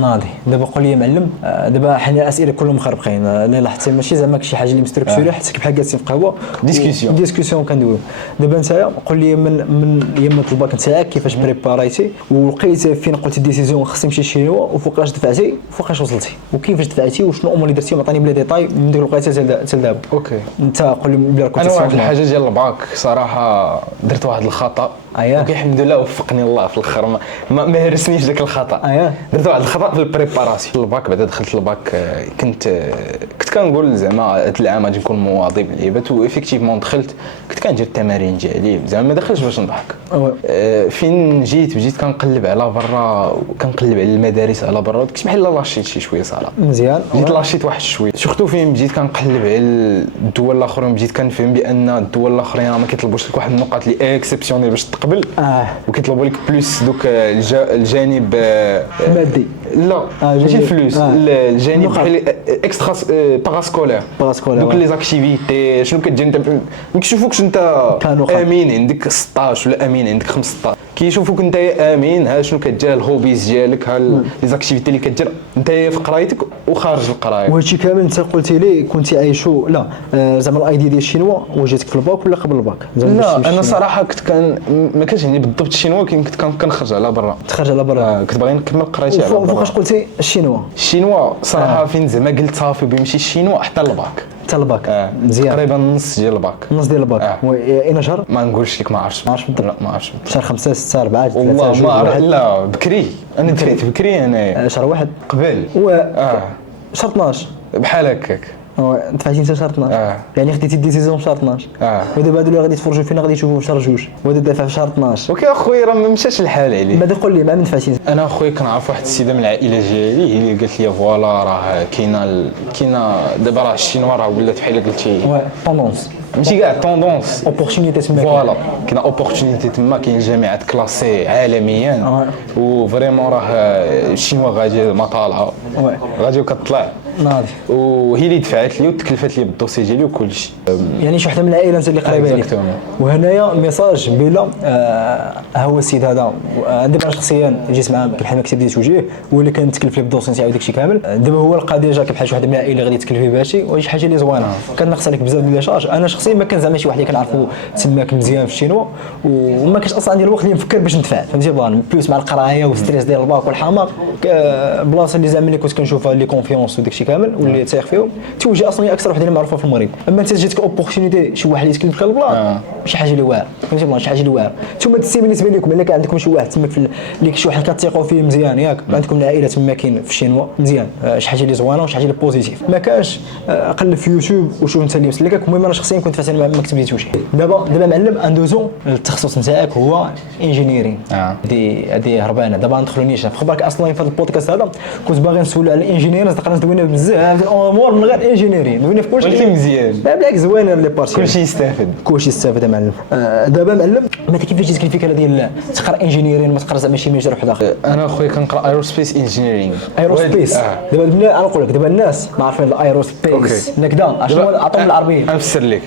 ناضي. دابا قول لي معلم دابا حنا الاسئله كلهم مخربقين اللي لاحظتي ماشي زعما شي حاجه اللي مستركتوري حتى بحال جالسين في قهوه ديسكسيون كندويو. دابا نتايا قول لي من يمك الباك نتاعك كيفاش بريباريتي ولقيتي فين قلتي ديسيزيون خصني نمشي شينوا وفوقاش دفعتي وفوقاش وصلتي وكيفاش دفعتي وشنو الامور اللي درتي عطيني بلا ديتاي من ديك الوقيته حتى لدابا. اوكي انت قول لي بلا كنت انا واحد الحاجه ديال الباك صراحه درت واحد الخطا الحمد لله وفقني الله في الاخر ما هرسنيش داك الخطا. درت واحد الخطا في البريباراسيون الباك. بعد دخلت الباك كنت كنقول زعما هذا العام غادي نكون مواظب لعيبات وافيكتيفمون دخلت كنت كندير التمارين ديالي زعما ما دخلتش باش نضحك. فين بديت كنقلب على برا كنقلب على المدارس على برا كنت بحال لاشيت شي شويه صراحه مزيان بديت لاشيت واحد شويه سورتو فين بديت كنقلب على الدول الاخرين بديت كنفهم بان الدول الاخرين ما كيطلبوش لك واحد النقاط اللي اكسبسيونيل باش تقبل وكيطلبوا لك بلوس دوك الجانب مادي لا ماشي فلوس الجانب بحال اكسترا باراسكولير دوك لي زاكتيفيتي شنو كتجي انت ما كيشوفوكش انت امين عندك 16 ولا امين عندك 15 كيشوفوك انت امين، ها شنو كدير الهوبيز ديالك، ها لي زاكتيفيتي اللي كدير انت في قرايتك وخارج القرايه. وهادشي كامل انت قلتي لي كنتي عايشو لا زعما الاي دي ديال الشينوا وجاتك في الباك ولا قبل الباك؟ لا انا صراحه كنت ما كانش يعني بالضبط الشينوا، كنت كنخرج على برا، تخرج على برا. كنت باغي نكمل قرايتي على برا. فوقاش قلتي الشينوا؟ الشينوا صراحه فين زعما قلت صافي بيمشي الشينوا حتى الباك، حتى الباك. مزيان. تقريبا نص ديال الباك. نص ديال الباك. اين شهر؟ ما نقولش لك، ما عرفتش بالضبط. لا ما عرفتش بالضبط. شهر 5 6 4 3 والله ما عرفت. لا بكري، انا دفيت بكري انا. شهر واحد قبل شهر 12 بحال هكاك. دفعتي انت شهر 12. يعني خديتي ديسيزيون في شهر 12. ودابا هادو اللي غادي يتفرجوا فينا غادي يشوفوا في شهر 2 وهذا دافع في شهر 12. اوكي اخويا راه ما مشاش الحال عليه. بعد قول لي مع من دفعتي؟ انا اخويا كنعرف واحد السيده من العائله ديالي، هي اللي قالت لي فوالا راه كاينه دابا راه الشينوا راه ولات بحال قلتي طوندونس، ماشي كاع طوندونس، اوبورتونيتي تما. فوالا كاينه اوبورتونيتي تما، كاين جامعات كلاسي عالميا وفريمون راه الشينوا غادي ما طالعه غادي وكطلع ناضي. وهي اللي دفعت لي وتكلفت لي بالدوسي ديالي وكل شيء. يعني شي وحده من العائله انت اللي قريبه لك. وهنايا ميساج بلا ها هو السيد هذا دابا شخصيا جيت معاه بحال ما كتبدي توجيه، هو اللي كان تكلف لي بالدوسي نتاعو داكشي كامل. دابا هو القضيه جاك بحال شي وحده من العائله اللي غادي تكلف لي بهادشي، وشي حاجه اللي زوينه كنقص عليك بزاف ديال لاشارج. انا شخصيا ما كان زعما شي واحد اللي كنعرفو تماك مزيان في الشينوا وما كانش اصلا عندي الوقت اللي نفكر باش ندفع، فهمتي بلان بلوس مع القرايه والستريس ديال الباك والحماق. بلاصه اللي زعما اللي كنت كنشوفها اللي كونفيونس وداكشي كامل واللي تايق فيهم توجي اصلا هي اكثر وحده اللي معروفه في المغرب. اما انت جاتك اوبورتونيتي شي واحد اللي يتكلم في البلان شي حاجه اللي واعره، فهمتي بلان شي حاجه اللي واعره. نتوما السي بالنسبه لكم الا كان عندكم شي واحد تما اللي شي واحد كتثيقوا فيه مزيان ياك، عندكم العائله تما كاين في الشينوا مزيان، شي حاجه اللي زوينه وشي حاجه اللي بوزيتيف. ما كانش قلب في يوتيوب وشوف انت اللي وصل لك. المهم انا شخصيا كنت فاتن مكتب ديتوشي. دابا معلم اندوزو التخصص نتاعك هو انجينيرين. هذه هربانه دابا ما ندخلونيش في خبرك. اصلا في هذا البودكاست هذا كنت باغي نسول على الانجينيرز، تقدر دوينا بزاف الامور من غير انجينيرين، دوينا في كلشي. ولكن مزيان بالعكس زوينه لي بارتي، كلشي يستافد، كلشي يستافد معلم. دابا معلم ما كيفاش جاتك الفكره ديال تقرا انجينيرين ما تقرا زعما شي مجال واحد اخر؟ انا اخويا كنقرا ايروسبيس انجينيرينغ. ايروسبيس دابا انا نقول لك دابا الناس ما عارفين الايروسبيس هكذا شنو عطهم العربيه. نفسر لك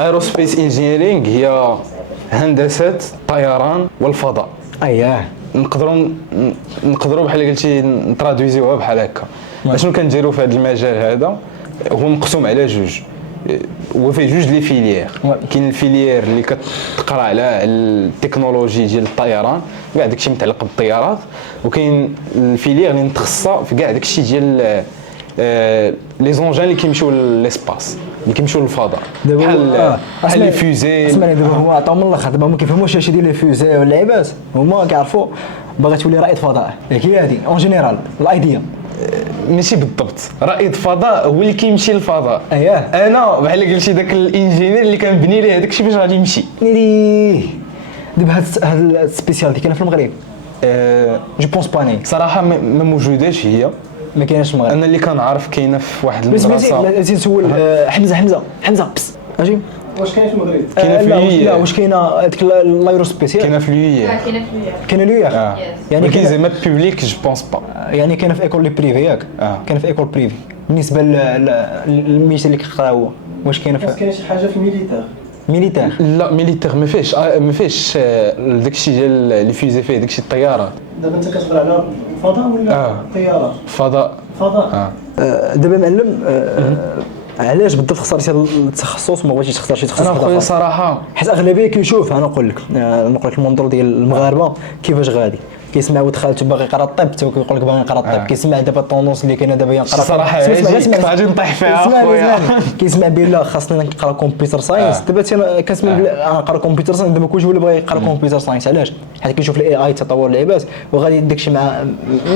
ايروسبيس انجينيرينغ هي هندسه الطيران والفضاء. اييه نقدروا بحال قلتي نترادويزيوها بحال هكا. شنو كنديروا في هذا المجال هذا؟ هو مقسوم على جوج، هو فيه جوج لي فيليير. كاين الفيليير اللي كتقرا على التكنولوجي ديال الطيران كاع داكشي متعلق بالطيارات، وكاين الفيليير اللي متخصصه في كاع داكشي ديال لي زونجان اللي كيمشيو للاسباس، اللي كيمشيو للفضاء بحال لي فيوزي. اسمعني دابا هو عطاهم من الاخر، دابا ما كيفهموش اش ديال لي فيوزي واللعيبات، هما كيعرفوا باغي تولي رائد فضاء. هي هذه اون جينيرال الايديا. ماشي بالضبط، رائد فضاء هو اللي كيمشي للفضاء. اييه انا بحال قلتي داك الانجينير اللي كنبني ليه هذاك الشيء باش غادي يمشي. دابا هاد السبيسياليتي كاينه في المغرب؟ جو بونس باني صراحه ما موجوداش، هي ما كايناش في المغرب. انا اللي كنعرف كاينه في واحد المدرسه. بس نسول حمزه بس اجي واش كاين في المغرب؟ كاينه في اليويا. لا واش كاينه ديك الايروسبيس؟ كاينه في اليويا. كاينه اليويا يعني كاين زعما بوبليك جو بونس با. يعني كاينه في ايكول لي بريفي ياك؟ كاينه في ايكول بريفي. بالنسبه للميشن اللي كيقرا هو واش كاينه في كاين شي حاجه في ميليتير؟ لا ميليتير ما فيهش داكشي ديال لي فيزي فيه داكشي الطيارات. دابا انت كتهضر على الفضاء ولا الطيارات؟ فضاء. دابا معلم علاش بالضبط اختارتي هذا التخصص وما بغيتيش تختار شي تخصص؟ انا خويا صراحه حيت اغلبيه كيشوف انا نقول لك المنظور ديال المغاربه كيفاش غادي كيسمع ولد خالته باغي يقرا الطب حتى كيقول لك باغي نقرا الطب. كيسمع دابا الطونونس اللي كاينه دابا ينقرا صراحه غادي نطيح فيها خويا. كيسمع بلا خاصني نقرا كمبيوتر ساينس. دابا كنسمع نقرا كمبيوتر ساينس. دابا كلشي ولا باغي يقرا كمبيوتر ساينس. علاش؟ حيت كيشوف الاي اي تطور اللعيبات وغادي داكشي مع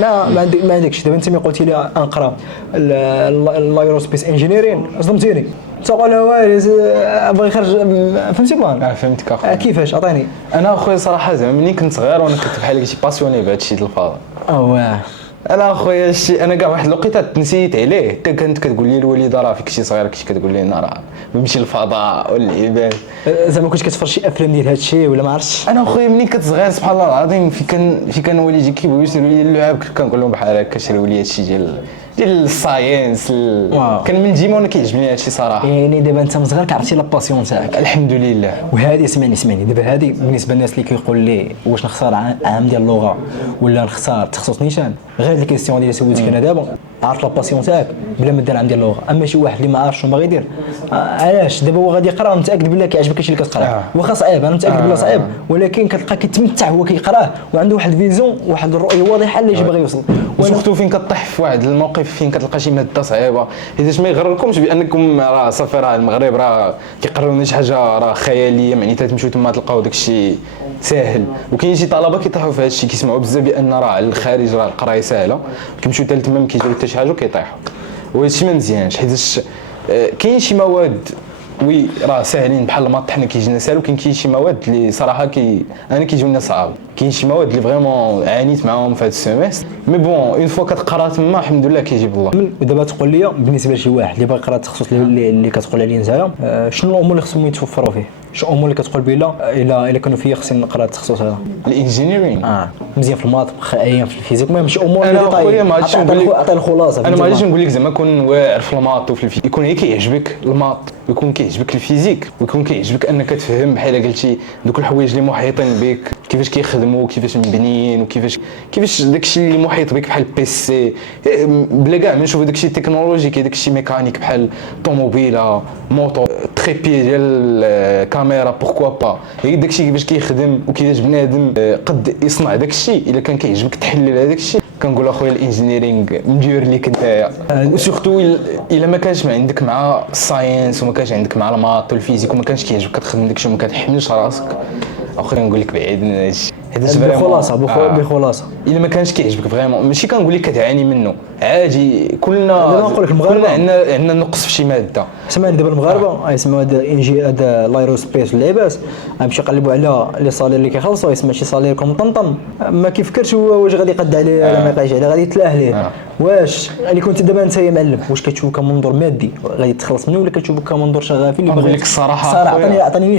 ما عندكش. دابا انت ملي قلتي لي نقرا الايروسبيس انجينيرين صدمتيني. تقول والو باغي يخرج فهمتي بلان. فهمتك اخويا. كيفاش عطيني. انا اخويا صراحه زعما ملي كنت صغير وانا كنت بحال قلتي باسيوني بهذا الشيء ديال الفضاء. واه انا اخويا انا كاع واحد الوقيته تنسيت عليه. حتى كانت كتقول لي الوالده راه فيك شي صغير كنتي كتقول لي انا راه بنمشي للفضاء والعباد. زعما كنت كتفرج شي افلام ديال هذا الشيء ولا ما عرفتش؟ انا اخويا ملي كنت صغير سبحان الله العظيم في كان والدي كيبغيو يشريو لي اللعاب كنت كنقول لهم بحال هكا شريو لي هذا الشيء ديال الساينس واو. كان من ديما وانا كيعجبني هادشي صراحه. يعني دابا انت من صغر كعرفتي لا باسيون تاعك. الحمد لله. وهذه اسمعني دابا هذه بالنسبه للناس اللي كيقول لي واش نختار عام ديال اللغه ولا نختار تخصص نيشان، غير هاد الكيستيون اللي سولتك انا دابا عارف لا باسيون تاعك بلا ما دير عام ديال اللغه. اما شي واحد اللي ما عارفش شنو باغي يدير علاش دابا هو غادي يقرا ومتاكد بلا كيعجبك الشيء اللي كتقراه واخا صعيب انا متاكد بلا صعيب، ولكن كتلقى كيتمتع هو كيقراه وعنده واحد الفيزيون واحد الرؤيه واضحه اللي باغي يوصل. وسورتو فين كطيح في واحد الموقف فين كتلقى شي ماده صعيبه، حيت ما يغرركمش بانكم راه صافي راه المغرب راه كيقرروا لنا شي حاجه راه خياليه، يعني تمشيو تما تلقاو داك الشيء ساهل. وكاين شي طلبه كيطيحوا في هذا الشيء، كيسمعوا بزاف بان راه على الخارج راه القرايه ساهله، كيمشيو حتى تما ما كيجيو حتى شي حاجه وكيطيحوا. وهذا الشيء ما مزيانش، حيت كاين شي مواد وي راه ساهلين بحال الماط حنا كيجينا ساهل، وكاين شي مواد اللي صراحه انا كيجيونا صعاب. كاين شي مواد اللي فريمون عانيت معاهم في هذا السيمستر، مي بون اون فوا كتقرا تما الحمد لله كيجيب الله. ودابا تقول لي بالنسبه لشي واحد اللي باغي يقرا التخصص اللي كتقول عليه نتايا، شنو الامور اللي خصهم يتوفروا فيه؟ شنو الامور اللي كتقول بلا الا كانوا فيا خصني نقرا التخصص هذا؟ الانجينيرينغ مزيان في الماط ايام في الفيزيك، المهم شي امور انا خويا ما غاديش نقول لك عطي الخلاصه. انا ما غاديش نقول لك زعما كون واعر في الماط وفي الفيزيك، يكون هي كيعجبك الماط ويكون كيعجبك الفيزيك ويكون كيعجبك انك تفهم بحال قلتي دوك الحوايج اللي محيطين بك، كيفاش كيخدموا كيفاش مبنيين وكيفاش داكشي اللي محيط بك بحال بيسي، بلا كاع ما نشوفوا داكشي تكنولوجيكي داكشي ميكانيك بحال طوموبيله موطو تريبي ديال كاميرا بوركوا با، هي داكشي كيفاش كيخدم وكيفاش بنادم قد يصنع داكشي. الا كان كيعجبك تحلل هذاك الشيء كنقول اخويا الانجينيرينغ مدير ليك نتايا. وسورتو الا ما كانش ما عندك مع الساينس وما كانش عندك مع الماط والفيزيك وما كانش كيعجبك كتخدم داكشي وما كتحملش راسك، اخويا نقول لك بعيد من هادشي. بخلاصه الا ما كانش كيعجبك فريمون ماشي كنقول لك كتعاني منه عادي، كلنا عندنا نقص في شي ماده. سمعني دابا المغاربه يسموا هذا هذا لايروسبيس واللعبات غيمشي يقلبوا على لي صالير اللي كيخلصوا، يسمى شي صالير كوم ما كيفكرش هو واش غادي يقد عليه ولا ما يقاش عليه، غادي يتلاه ليه. واش اللي كنت دابا انت يا معلم واش كتشوفو كمنظور مادي غادي تخلص منه ولا كتشوفو كمنظور شغافي اللي باغي لك الصراحه عطيني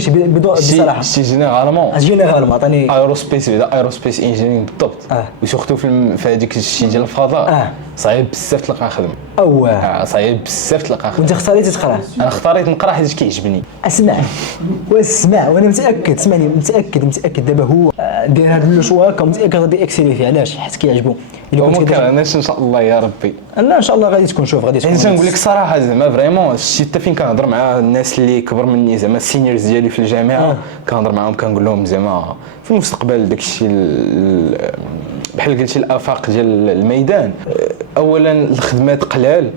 بصراحه شي جينيرالمون عطيني ايروسبيس بعدا ايروسبيس انجينيرينغ بالضبط. وسورتو في هذيك الشيء ديال الفضاء صعيب بزاف تلقى خدمه. صعيب بزاف تلقى خدمه. وانت اختاريتي تقرا؟ انا اختاريت نقرا حيت كيعجبني. اسمع وانا متاكد، سمعني متاكد دابا هو داير هذا لو شوا متاكد غادي اكسيلي فيه. علاش؟ حيت كيعجبو. الا كنت كنعرفش ان شاء الله يا ربي. لا ان شاء الله غادي تكون غادي تكون. حيت نقول لك صراحه زعما فريمون شتي حتى فين كنهضر مع الناس اللي كبر مني زعما السينيورز ديالي في الجامعه كنهضر معاهم كنقول لهم زعما في المستقبل داكشي بحال قلتي الافاق ديال الميدان. اولا الخدمات قلال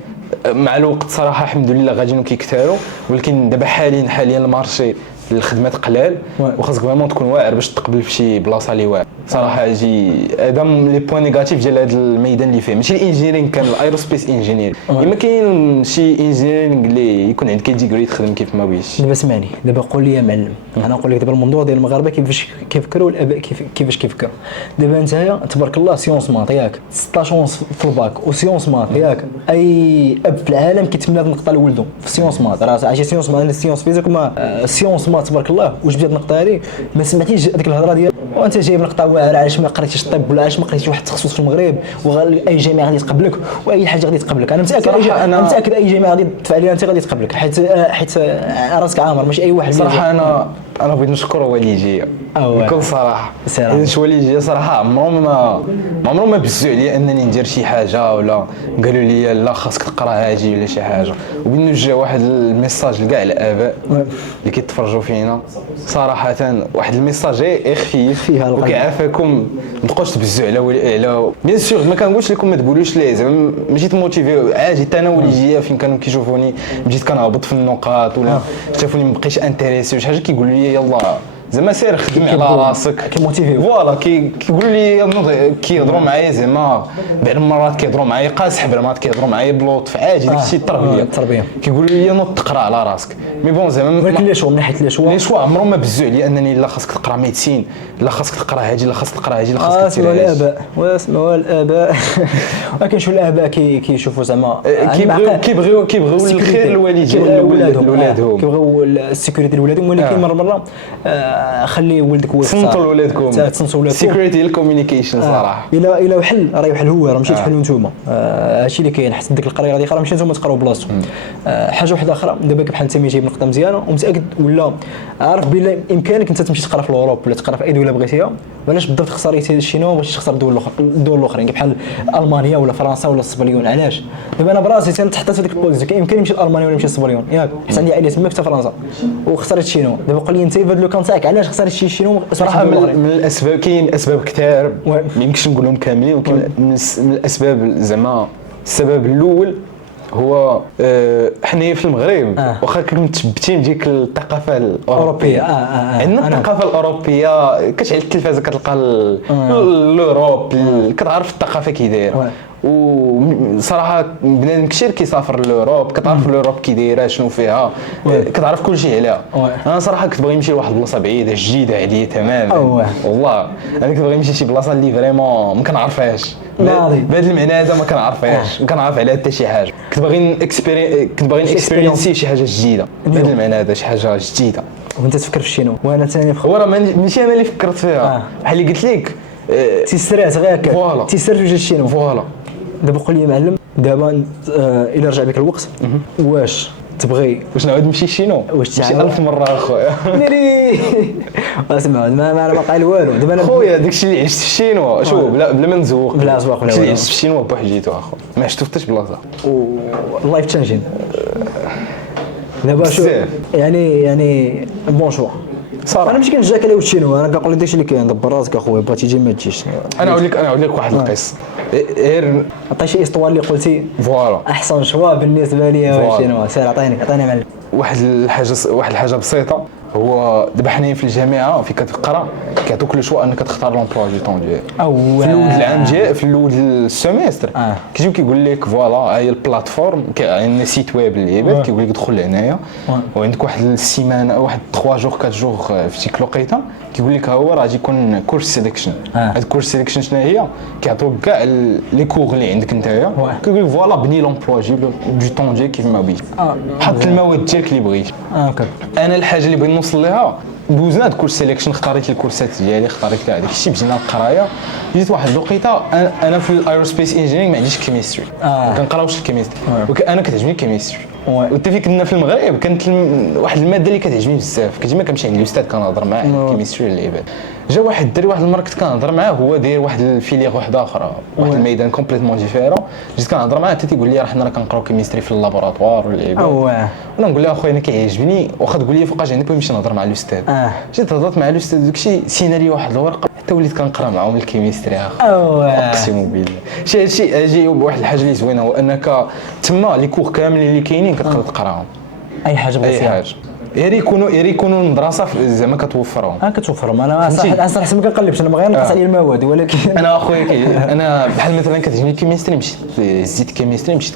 مع الوقت صراحه الحمد لله غاديين كيكثروا، ولكن دابا حاليا المارشي الخدمات قلال وخاصك فريمون تكون واعر باش تقبل في شي بلاصه اللي واعر. صراحه هذا لي بوين نيجاتيف ديال هذا الميدان اللي فيه ماشي الانجينيرينغ كان الايروسبيس انجينير. ما كاين شي انجينيرينغ اللي يكون عندك ديغري تخدم كيف ما بغيتش. دابا سمعني دابا قول لي يا معلم، انا نقول لك دابا المنظور ديال المغاربه كيفاش كيفكروا والاباء كيفاش كيفكروا. دابا نتايا تبارك الله سيونس مات ياك 16 في الباك وسيونس مات ياك، اي اب في العالم كيتمنى هذه النقطه لولده في سيونس مات. راه عرفتي سيونس مات سيونس فيزيك ما سيونس مات تبارك الله وجبت هذه النقطه هذه. ما سمعتيش هذيك الهضره ديال وانت جايب نقطه واعره علاش ما قريتيش الطب ولا علاش ما قريتيش واحد التخصص في المغرب واي جامعه غادي تقبلك واي حاجه غادي تقبلك. انا متاكد اي جامعه غادي تدفع عليها انت غادي تقبلك حيت راسك عامر ماشي اي واحد. صراحه انا بغيت نشكر والديا بكل صراحه، حيت والديا صراحه عمرهم ما بزوا عليا انني ندير شي حاجه ولا قالوا لي لا خاصك تقرا هادي ولا شي حاجه. وبنوجه واحد الميساج لكاع الاباء اللي كيتفرجوا فينا صراحه، واحد الميساج خفيف وكيعافاكم ما تبقاوش تبزوا على بيان سور ما كنقولش لكم ما تقولوش ليه زعما ماشي تموتيفي عادي. حتى انا والديا فين كانوا كيشوفوني بديت كنهبط في النقاط ولا شافوني ما بقيتش انتريسي وشي حاجه كيقولوا لي يلا زعما سير خدم على راسك كيموتيفي فوالا كيقولوا لي كيهضروا معايا زعما بعض المرات كيهضروا معايا قاصح بعض كيهضروا معايا بلطف عادي داكشي التربيه. كيقولوا لي نوض تقرا على راسك مي بون زعما ولكن لي شوا من ناحيه لي شوا عمرهم ما بزوا عليا انني لا خاصك تقرا ميديسين لا خاصك تقرا هادي لا خاصك تقرا هادي لا خاصك تسير الاباء واسمعوا الاباء. ولكن شو الاباء كيشوفوا زعما كيبغيو الخير للوالدين ولادهم كيبغيو السيكوريتي لولادهم. ولكن مره خلي ولدك هو تصنتوا لولادكم تصنتوا ولادكم سيكريتي الكوميونيكيشن صراحه. الا وحل راه يوحل هو، راه ماشي تحلوا نتوما. هادشي اللي كاين، حتى ديك القريه هذيك راه ماشي نتوما تقراو بلاصتو. حاجه واحده اخرى دابا بحال انت جايب نقطه مزيانه ومتاكد ولا عارف بلا امكانك انت تمشي تقرا في الاوروب ولا تقرا في اي دوله بغيتيها، علاش بالضبط خسرتي الشينوا باش تخسر الدول الاخرين بحال المانيا ولا فرنسا ولا السبليون؟ علاش؟ دابا انا براسي تحطيت في ديك البوزيسيون، كان يمكن نمشي لالمانيا ولا نمشي للسبليون ياك، حيت عندي عائله تما في فرنسا وخسرت الشينوا. دابا قول لي انت في هذا لو كان تاعك علاش خسرت شي الشينوا؟ صراحه من الاسباب كاين اسباب كثار ما يمكنش نقولهم كاملين، ولكن من الاسباب زعما السبب الاول هو حنايا في المغرب واخا كنا متشبتين بديك الثقافه الاوروبيه. عندنا الثقافه الاوروبيه كتعيط التلفازه كتلقى الاوروب كتعرف الثقافه كي دايره. وصراحه بنادم كثير كيسافر لاوروب كتعرف الاوروب كي دايره شنو فيها كتعرف كل شيء عليها. انا صراحه كنت باغي نمشي لواحد البلاصه بعيده جديده عليا تماما والله. انا كنت باغي نمشي لشي بلاصه اللي فريمون ما كنعرفهاش بهذا المعنى هذا، ما كنعرفهاش ما كنعرف عليها حتى شي حاجه. كنت باغي اكسبيرينسي شي حاجه جديده بهذا المعنى هذا، شي حاجه جديده. وانت تفكر في شنو وانا ثاني هو ماشي انا اللي فكرت فيها بحال اللي قلت لك تيسرات غير هكا تيسر جوج الشينوا. فوالا دابا قول لي معلم، دابا الا رجع بك الوقت واش تبغي واش نعاود نمشي للشينو؟ واش شي 1000 مره اخويا ناري اسمع ما انا قايل والو. دابا انا خويا داكشي اللي عشت في الشينوا شوف بلا ما نزوق بلا زواق ولا داكشي اللي عشت في الشينوا بوحديتو اخو ما شفتو حتى شي بلاصه واللايف تشانجين. دابا شوف يعني بون شوا صراحه انا ماشي كنشجعك على الشينوا، انا كنقول لك داكشي اللي كاين دبر راسك اخويا بغيتي تجي ما تجيش. انا نعاود لك واحد القصه غير عطي شي اسطوال اللي قلتي فوالا احسن شوا بالنسبه لي الشينوا. سير عطيني معلم واحد الحاجه بسيطه. هو دابا حنايا في الجامعه في كتقرا كيعطوك لو شوا انك تختار لومبلوا دو طون ديالك في الاول العام ديال في الاول السيمستر كيجيو كيقول لك فوالا هاي البلاتفورم عندنا سيت ويب اللي عباد كيقول لك دخل هنايا وعندك واحد السيمانه واحد 3 جور 4 جور في ديك الوقيته كيقول لك ها هو راه غادي يكون كورس سيليكشن. هاد الكورس سيليكشن شنو هي؟ كيعطوك كاع لي كور اللي عندك نتايا كيقول لك فوالا بني لومبلوا دو طون ديالك كيف ما بغيتي حط المواد ديالك اللي بغيتي. انا الحاجه اللي بغيت نوصل ليها دوزنا هاد الكورس سيليكشن اختاريت الكورسات ديالي اختاريت كاع داك الشيء بدينا القرايه. جيت واحد الوقيته انا في الايروسبيس انجينيرينغ ما عنديش كيمستري ما كنقراوش الكيمستري انا كتعجبني الكيمستري. وانت فين كنا في المغرب كانت واحد الماده اللي كتعجبني بزاف كنت ديما كنمشي عند الاستاذ كنهضر معاه الكيمستري اللي عباد. جا واحد الدري واحد المره كنت كنهضر معاه هو داير واحد الفيليغ واحده اخرى واحد الميدان كومبليتمون ديفيرون. جيت كنهضر معاه حتى تيقول لي راه حنا كنقراو كيمستري في اللابوراتوار ولا عباد. وانا نقول له اخويا انا كيعجبني واخا تقول لي فوقاش عندي بغيت نمشي نهضر مع الاستاذ. جيت هضرت مع الاستاذ داكشي سينا لي واحد الورقه حتى وليت كنقرا معاهم الكيمستري اقسم بالله. هادشي واحد الحاجه اللي زوينه هو انك تما لي كور كاملين اللي كاينين كتقدر تقراهم اي حاجه بغيتيها. يا يكونوا المدرسه زعما كتوفرهم كتوفرهم. انا صراحه ما كنقلبش انا باغي نقص عليا المواد ولكن انا اخويا انا بحال مثلا كتعجبني الكيمستري مشيت زيت كيمستري مشيت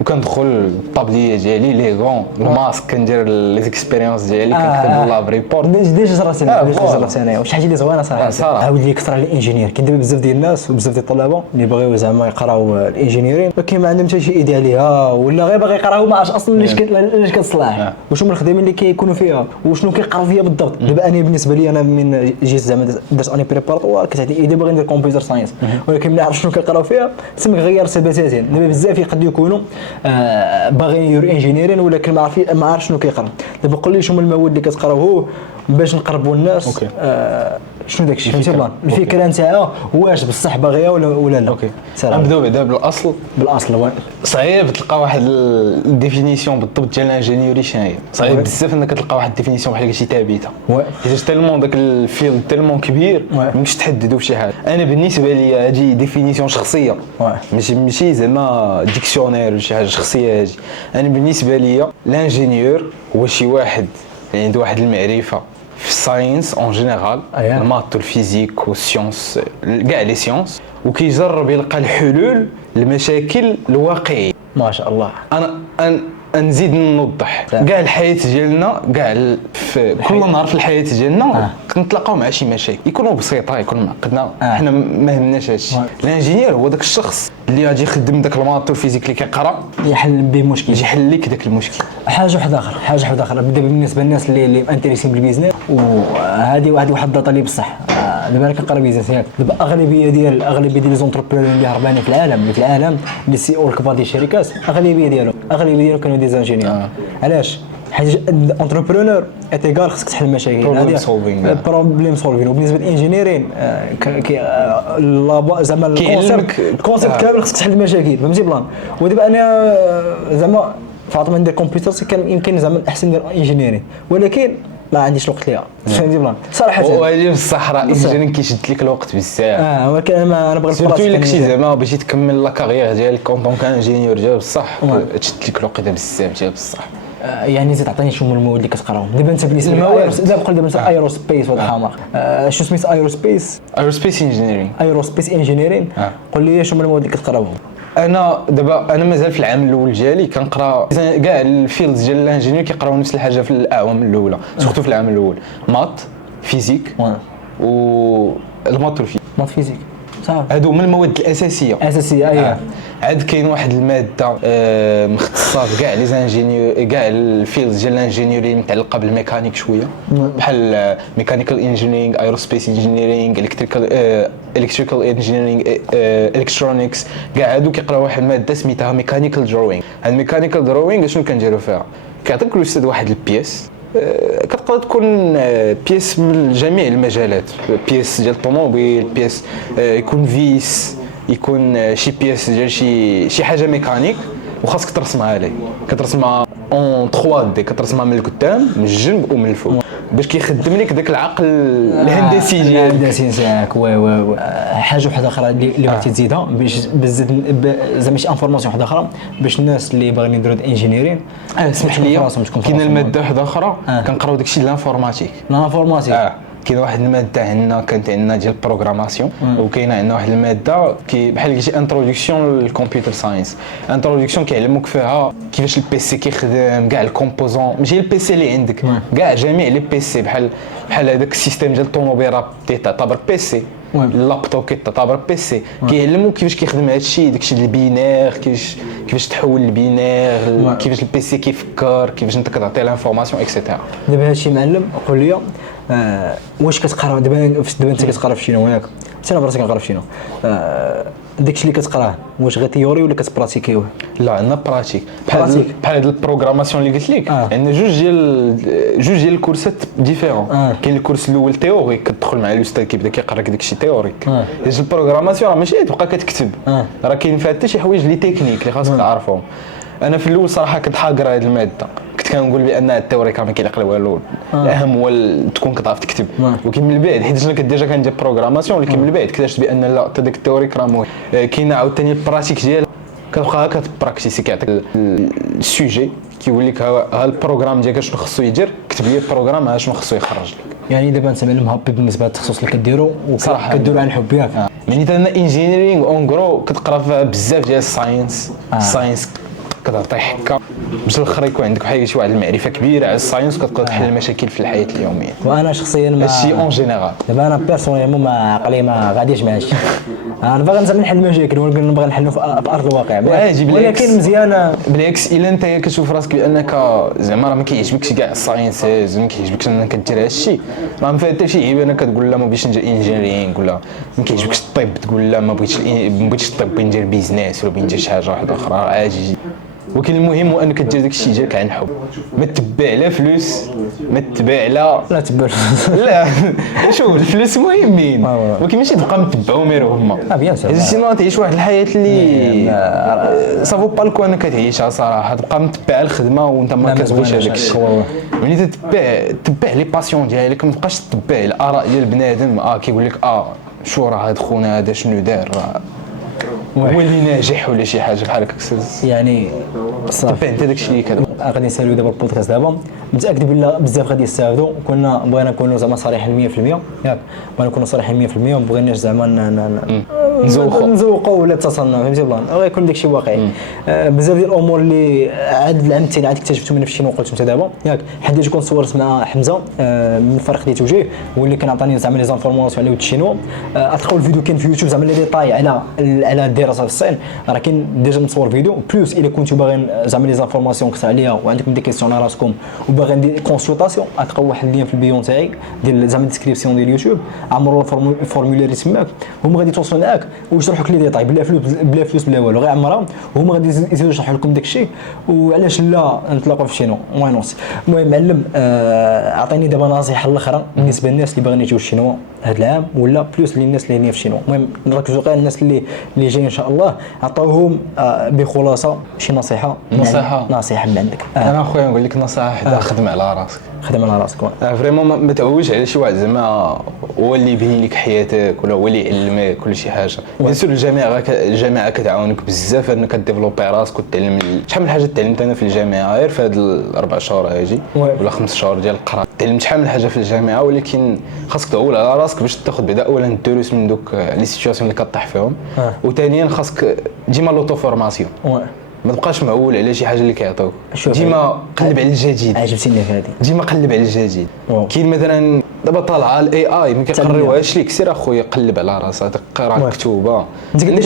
وكندخل الطابليه ديالي لي غون الماسك كندير لي اكسبيريونس ديالي كنكتب لاب ريبورت ديجا جربت انا وشي حاجه اللي زوينه صراحه. عاود لي كثر على الانجينير كاين دابا بزاف ديال الناس وبزاف ديال الطلبه اللي بغيو زعما يقراو الانجينيرين ولكن ما عندهم حتى شي ايديا عليها ولا غير باغي يقراو ما عرفش اصلا علاش كتصلح واش هما الخدامين اللي كيكونوا فيها وشنو كيقراو فيها بالضبط. دابا انا بالنسبه لي انا من جيت زعما درت اني بريباراتوار كانت عندي ايديا باغي ندير كمبيوتر ساينس ولكن ما عرفتش شنو كيقراو فيها تما غير سباتاتين. دابا بزاف يقدروا يكونوا باغيين يديروا انجينيرين ولكن ما عارف شنو كيقرا. دابا قول لي شنو المواد اللي كتقراو باش نقربوا الناس شنو داكشي فهمتي بلان الفكره نتاعها واش بصح باغيها ولا لا. نبداو بعدا بالاصل صعيب تلقى واحد الديفينيسيون بالضبط ديال الانجينيوري شنو هي. صعيب بزاف انك تلقى واحد الديفينيسيون بحال قلتي ثابته حيت تالمون داك الفيلد تالمون كبير مابغيتش تحددوا فشي حاجه. انا بالنسبه لي هذه ديفينيسيون شخصيه ماشي زعما ديكسيونير ولا شي حاجه شخصيه. هذه انا بالنسبه لي الانجينيور هو شي واحد اللي عنده واحد المعرفه في الساينس اون جينيرال المات والفيزيك والسيونس كاع لي سيونس وكيجرب يلقى الحلول للمشاكل الواقعيه. ما شاء الله. نزيد نوضح كاع الحياه ديالنا في كل نهار في الحياه ديالنا كنتلاقاو مع شي مشاكل يكونوا بسيطه يكونوا معقدنا حنا ما يهمناش هادشي. الانجينير هو داك الشخص اللي غادي يخدم داك الماط والفيزيك اللي كيقرا يحل به مشكل، يجي يحل لك داك المشكل. حاجه واحده اخرى بدا بالنسبه للناس اللي انتريسين بالبيزنس، وهذه واحد الداتا اللي بصح دابا انا كنقرا بيزنس ياك. دابا اغلبيه ديال لي زونتربرونور اللي هربانين في العالم اللي سي او الكبار ديال الشركات اغلبيه ديالهم كانوا دي زانجينيور. علاش؟ حيت الانتربرونور اتيغال خصك تحل المشاكل، بروبليم سولفين. وبالنسبه للانجينيرين زعما الكونسيبت كامل خصك تحل المشاكل، فهمتي بلان. ودابا انا زعما فاطمه ندير كمبيوتر كان يمكن زعما احسن ندير انجينيرين، ولكن ما عنديش الوقت ليها، فهمتي بلان صراحه. وهذه بصح راه الانجينيرين كيشد لك الوقت بزاف. ولكن انا بغيت سيرتو الا كنتي زعما بغيتي تكمل لا كارير ديالك كونطون انجينيور ديال بصح تشد لك الوقت بزاف ديال بصح. يعني زيد عطيني شنو المواد اللي كتقراهم دابا انت بالنسبه للمواد. دابا قول دابا مثلا ايروسبيس ولا حمر، شنو سميت ايروسبيس انجينيرين. قول لي شنو المواد اللي كتقراهم. انا مازال في العام الاول ديالي كنقرا كاع الفيلدز ديال الانجينيور كيقراو نفس الحاجه في الاعوام الاولى، سورتو في العام الاول مات فيزيك و المات فيزيك صافي. هادو من المواد الاساسيه اييه. عاد كاين واحد الماده مختصه في كاع لي زانجينيور كاع الفيلدز ديال الانجينيوري متعلقه بالميكانيك شويه، بحال ميكانيكال انجينيرينغ، ايروسبيس انجينيرينغ، الكتريكال انجينيرينغ، الكترونكس. كاع هادو كيقراو واحد الماده سميتها ميكانيكال دروينغ. هاد الميكانيكال دروينغ شنو كنديروا فيها؟ كيعطيك الاستاذ واحد البياس، كتقدر تكون بياس من جميع المجالات، بياس ديال الطوموبيل، بياس يكون فيس، يكون شي بياس ديال شي حاجه ميكانيك، وخاصك ترسمها ليه. كترسمها اون 3 دي، كترسمها من القدام من الجنب ومن الفوق باش كيخدم لك داك العقل الهندسي ديالك. الهندسي تاعك. وي حاجه واحده اخرى اللي بغيتي تزيدها باش زعما شي انفورماسيون واحده اخرى باش الناس اللي باغيين يديروا انجينيرين. اسمح لي، كاينه الماده واحده اخرى كنقراو داكشي ديال الانفورماتيك. كاين واحد الماده عندنا كانت عندنا ديال البروغراماسيون، وكاينه عندنا واحد الماده بحال قلتي انتروداكسيون للكمبيوتر ساينس. انتروداكسيون كيعلموك فيها كيفاش البيسي كيخدم، كاع الكومبوزون، ماشي البيسي اللي عندك، كاع جميع لي بيسي بحال هذاك السيستيم ديال الطوموبيل راه تعتبر بيسي، اللابتوب كيعتبر بيسي. كيعلموك كيفاش كيخدم هادشي، داكشي ديال البينير، كيفاش تحول البينير، كيفاش البيسي كيفكر، كيفاش انت كتعطي لانفورماسيون اكسيتيرا. دابا هادشي معلم قول لي واش كتقرا دابا انت كتقرا في شنو ياك؟ انا براسي كنقرا في شنو داكشي اللي كتقراه واش غير تيوري ولا كتبراتيكيوه؟ لا عندنا براتيك بحال هاد البروغراماسيون اللي قلت لك. عندنا جوج ديال الكورسات ديفيرون. كاين الكورس الاول تيوريك كتدخل مع الاستاذ كيبدا كيقرا لك داكشي تيوريك. حيت البروغراماسيون راه ماشي تبقى كتكتب، راه كاين فيها حتى شي حوايج اللي تكنيك اللي خاصك تعرفهم. انا في الاول صراحه كنت حاقر هاد الماده، كنت كنقول بان التيوريك ما كيعقل والو، الاهم هو تكون كتعرف تكتب. ولكن من بعد حيت انا كنت ديجا كندير بروغراماسيون، ولكن من بعد اكتشفت بان لا، حتى داك التيوريك راه مهم. كاين عاوتاني البراتيك ديال كتبقى كتبراكتيسي، كيعطيك السوجي كيقول لك ها البروغرام ديالك شنو خصو يدير، كتب لي البروغرام ها شنو خصو يخرج لك. يعني دابا انت معلم هابي بالنسبه للتخصص اللي كديرو وكديرو عن الحب ياك. يعني انا انجينيرينغ اون غرو كتقرا فيها بزاف ديال الساينس كتعطي حكه باش الاخر يكون عندك شي واحد المعرفه كبيره على الساينس وكتقدر تحل المشاكل في الحياه اليوميه. وانا شخصيا هادشي اون جينيرال. دابا انا بيرسونيلمون ما عقلي ما غاديش مع هادشي. انا باغي زعما نحل المشاكل ولكن نبغي نحلو في ارض الواقع. ولكن مزيانه بالعكس الا انت كتشوف راسك بانك زعما راه ما كيعجبكش كاع الساينسز، ما كيعجبكش انك دير هادشي، راه ما فيها حتى شي عيب انك تقول لا ما بغيتش ندير انجينيرينغ، ولا ما كيعجبكش الطب تقول لا ما بغيتش الطب بغيت ندير بيزنس ولا بغيت ندير شي حاجه واحده اخرى، عادي. ولكن المهم هو انك دير داكشي ديالك عن حب، ما تتبع لا فلوس، ما تتبع لا تبع لا شوف الفلوس مهمين ولكن ماشي تبقى متبعهم غير هما. بيان سور سينو تعيش واحد الحياه اللي صافو بالكو انك تعيشها صراحه، تبقى متبع الخدمه وانت ما كتبغيش هذاك الشيء. ملي تتبع لي باسيون ديالك، ما تبقاش تتبع الاراء ديال بنادم كيقول لك شو راه هاد خونا هذا شنو دار هو اللي ناجح ولا شي حاجه بحال هكاك. يعني صافي انت داكشي اللي كذا. غادي نساليو دابا البودكاست دابا، متاكد بلا بزاف غادي يستافدوا. بغينا نكونوا زعما صريحين 100% ياك، بغينا نكونوا صريحين 100% وما بغيناش زعما نزوقوا ولا اتصلنا فهمتي بلان غيكون داكشي واقعي. بزاف ديال الامور اللي عاد العام الثاني عاد اكتشفتو منها في الشينوا قلت انت دابا ياك حداش كنت صورت مع حمزه من فرق ديال توجيه هو اللي كان عطاني زعما لي زانفورماسيون على ود الشينوا. غتلقاو الفيديو كاين في يوتيوب زعما لي ديتاي على الدراسه في الصين راه كاين ديجا مصور فيديو بلوس الا كنتو باغيين زعما لي زانفورماسيون كثر عليها وعندكم دي كيسيون على راسكم وباغيين دي كونسلطاسيون غتلقاو واحد اللين في البيون تاعي ديال زعما ديسكريبسيون ديال يوتيوب عمروا الفورمولير تماك هما غادي يتواصلوا معاك ويشرحوا لك لي ديتاي بلا فلوس بلا والو غير عمرها وهما غادي يزيدوا يشرحوا لكم داكشي وعلاش لا نتلاقاو في الشينوا واي نوت. المهم معلم عطيني دابا نصيحه الاخرى بالنسبه للناس اللي باغيين يجيو الشينوا هذا العام ولا بلوس للناس اللي هنا في الشينوا. المهم نركزوا غير على الناس اللي جايين ان شاء الله عطاوهم بخلاصه شي نصيحه من عندك. انا اخويا نقول لك نصيحه حدا خدم على راسك فريمون ما تعولش على شي واحد زعما هو اللي يبني لك حياتك ولا هو اللي يعلمك كل شي حاجه. بيان سور الجامعه كتعاونك بزاف انك ديفلوبي راسك وتعلم شحال من حاجه تعلمت انا في الجامعه غير في هاد الاربع شهور هاجي ولا 5 شهور ديال القراءه تعلمت شحال من حاجه في الجامعه ولكن خاصك تعول على راسك باش تاخذ بعدا اولا الدروس من دوك لي سيتوياسيون اللي كطيح فيهم وثانيا خاصك ديما لوطو فورماسيون ما تبقاش معول على شي حاجه اللي كيعطوك ديما قلب على الجديد. عجبتيني في هذه ديما قلب على الجديد. كاين مثلا دابا طالعه الاي اي ما كيقريوهاش ليك سير اخويا قلب على راسك قرا مكتوبه انت كدير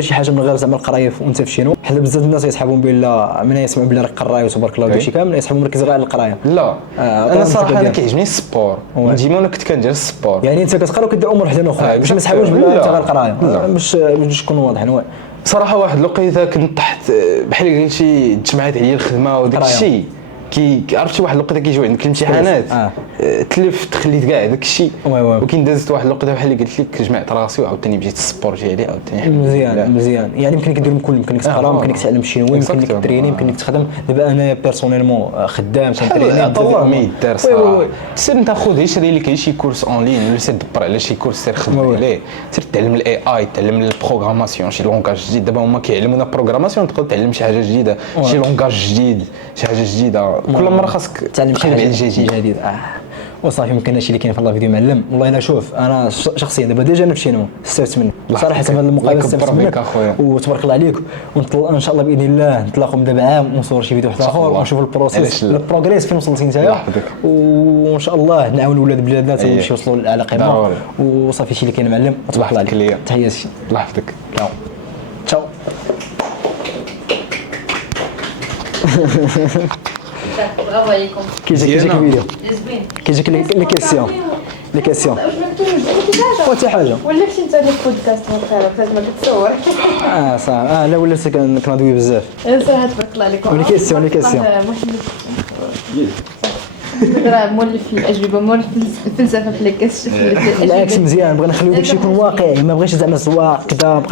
شي حاجه من غير زعما القرايه وانت في شنو حنا بزاف الناس يسحبون بلا من يسمعوا بلا راك قرايه تبارك الله داكشي كامل يسحبوا مركز غير على القرايه. لا انا صراحه انا كيعجبني السبور ديما انا كنت كندير السبور يعني انت كتقرا وكدير امور حدا اخرى باش ما يسحبوش بلا انت غير القرايه باش تكون واضح. صراحه واحد الوقيته كنت تحت بحال قلتي تجمعات عليا الخدمه وداك الشيء عرفتي واحد الوقيته كيجيو عندك الامتحانات تلف تخليت كاع داك الشيء وكاين دازت واحد الوقيته بحال اللي قلت لك جمعت راسي وعاوتاني بديت السبور ديالي عاوتاني مزيان يعني يمكن لك دير كل يمكن لك تقرا يمكن لك تعلم شي نوع يمكن لك تريني يمكن لك تخدم. دابا انا بيرسونيلمون خدام كنتريني الله ما يدار صراحه سير انت خذ شري لك شي كورس اون لين ولا سير دبر على شي كورس سير خدم عليه سير تعلم الاي اي تعلم البروغراماسيون شي لونغاج جديد دابا هما كيعلمونا بروغراماسيون تقدر تعلم شي حاجه جديده شي لونغاج جديد شي حاجه جديده كل مره خاصك تعلم شي حاجه جديد وصافي ما كايناش اللي كاين في الله فيديو معلم والله الا شوف انا شخصيا دابا ديجا انا في شينوا استفدت منك صراحه هذا المقابله استفدت منك وتبارك الله عليك وان شاء الله باذن الله نتلاقاو من دابا عام ونصور شي فيديو واحد اخر ونشوف البروسيس البروغريس فين وصلتي نتايا وان شاء الله نعاونوا ولاد بلادنا باش يوصلوا على قمه وصافي شي اللي كاين معلم وتبارك الله عليك تحياتي الله يحفظك تشاو برافو عليكم. كيجيك الفيديو كيجيك لي كيسيون واش ما كنتوش حتى حاجه ولا كنتي انت اللي بودكاست وقيلا ما كتصور صافي لا ولا كنضوي بزاف صراحه تبارك الله عليكم. لي كيسيون راه مولف في الاجوبه مولف الفلسفه في الكاس بالعكس مزيان بغينا نخليو داكشي يكون واقعي ما بغيتش زعما زواق كذا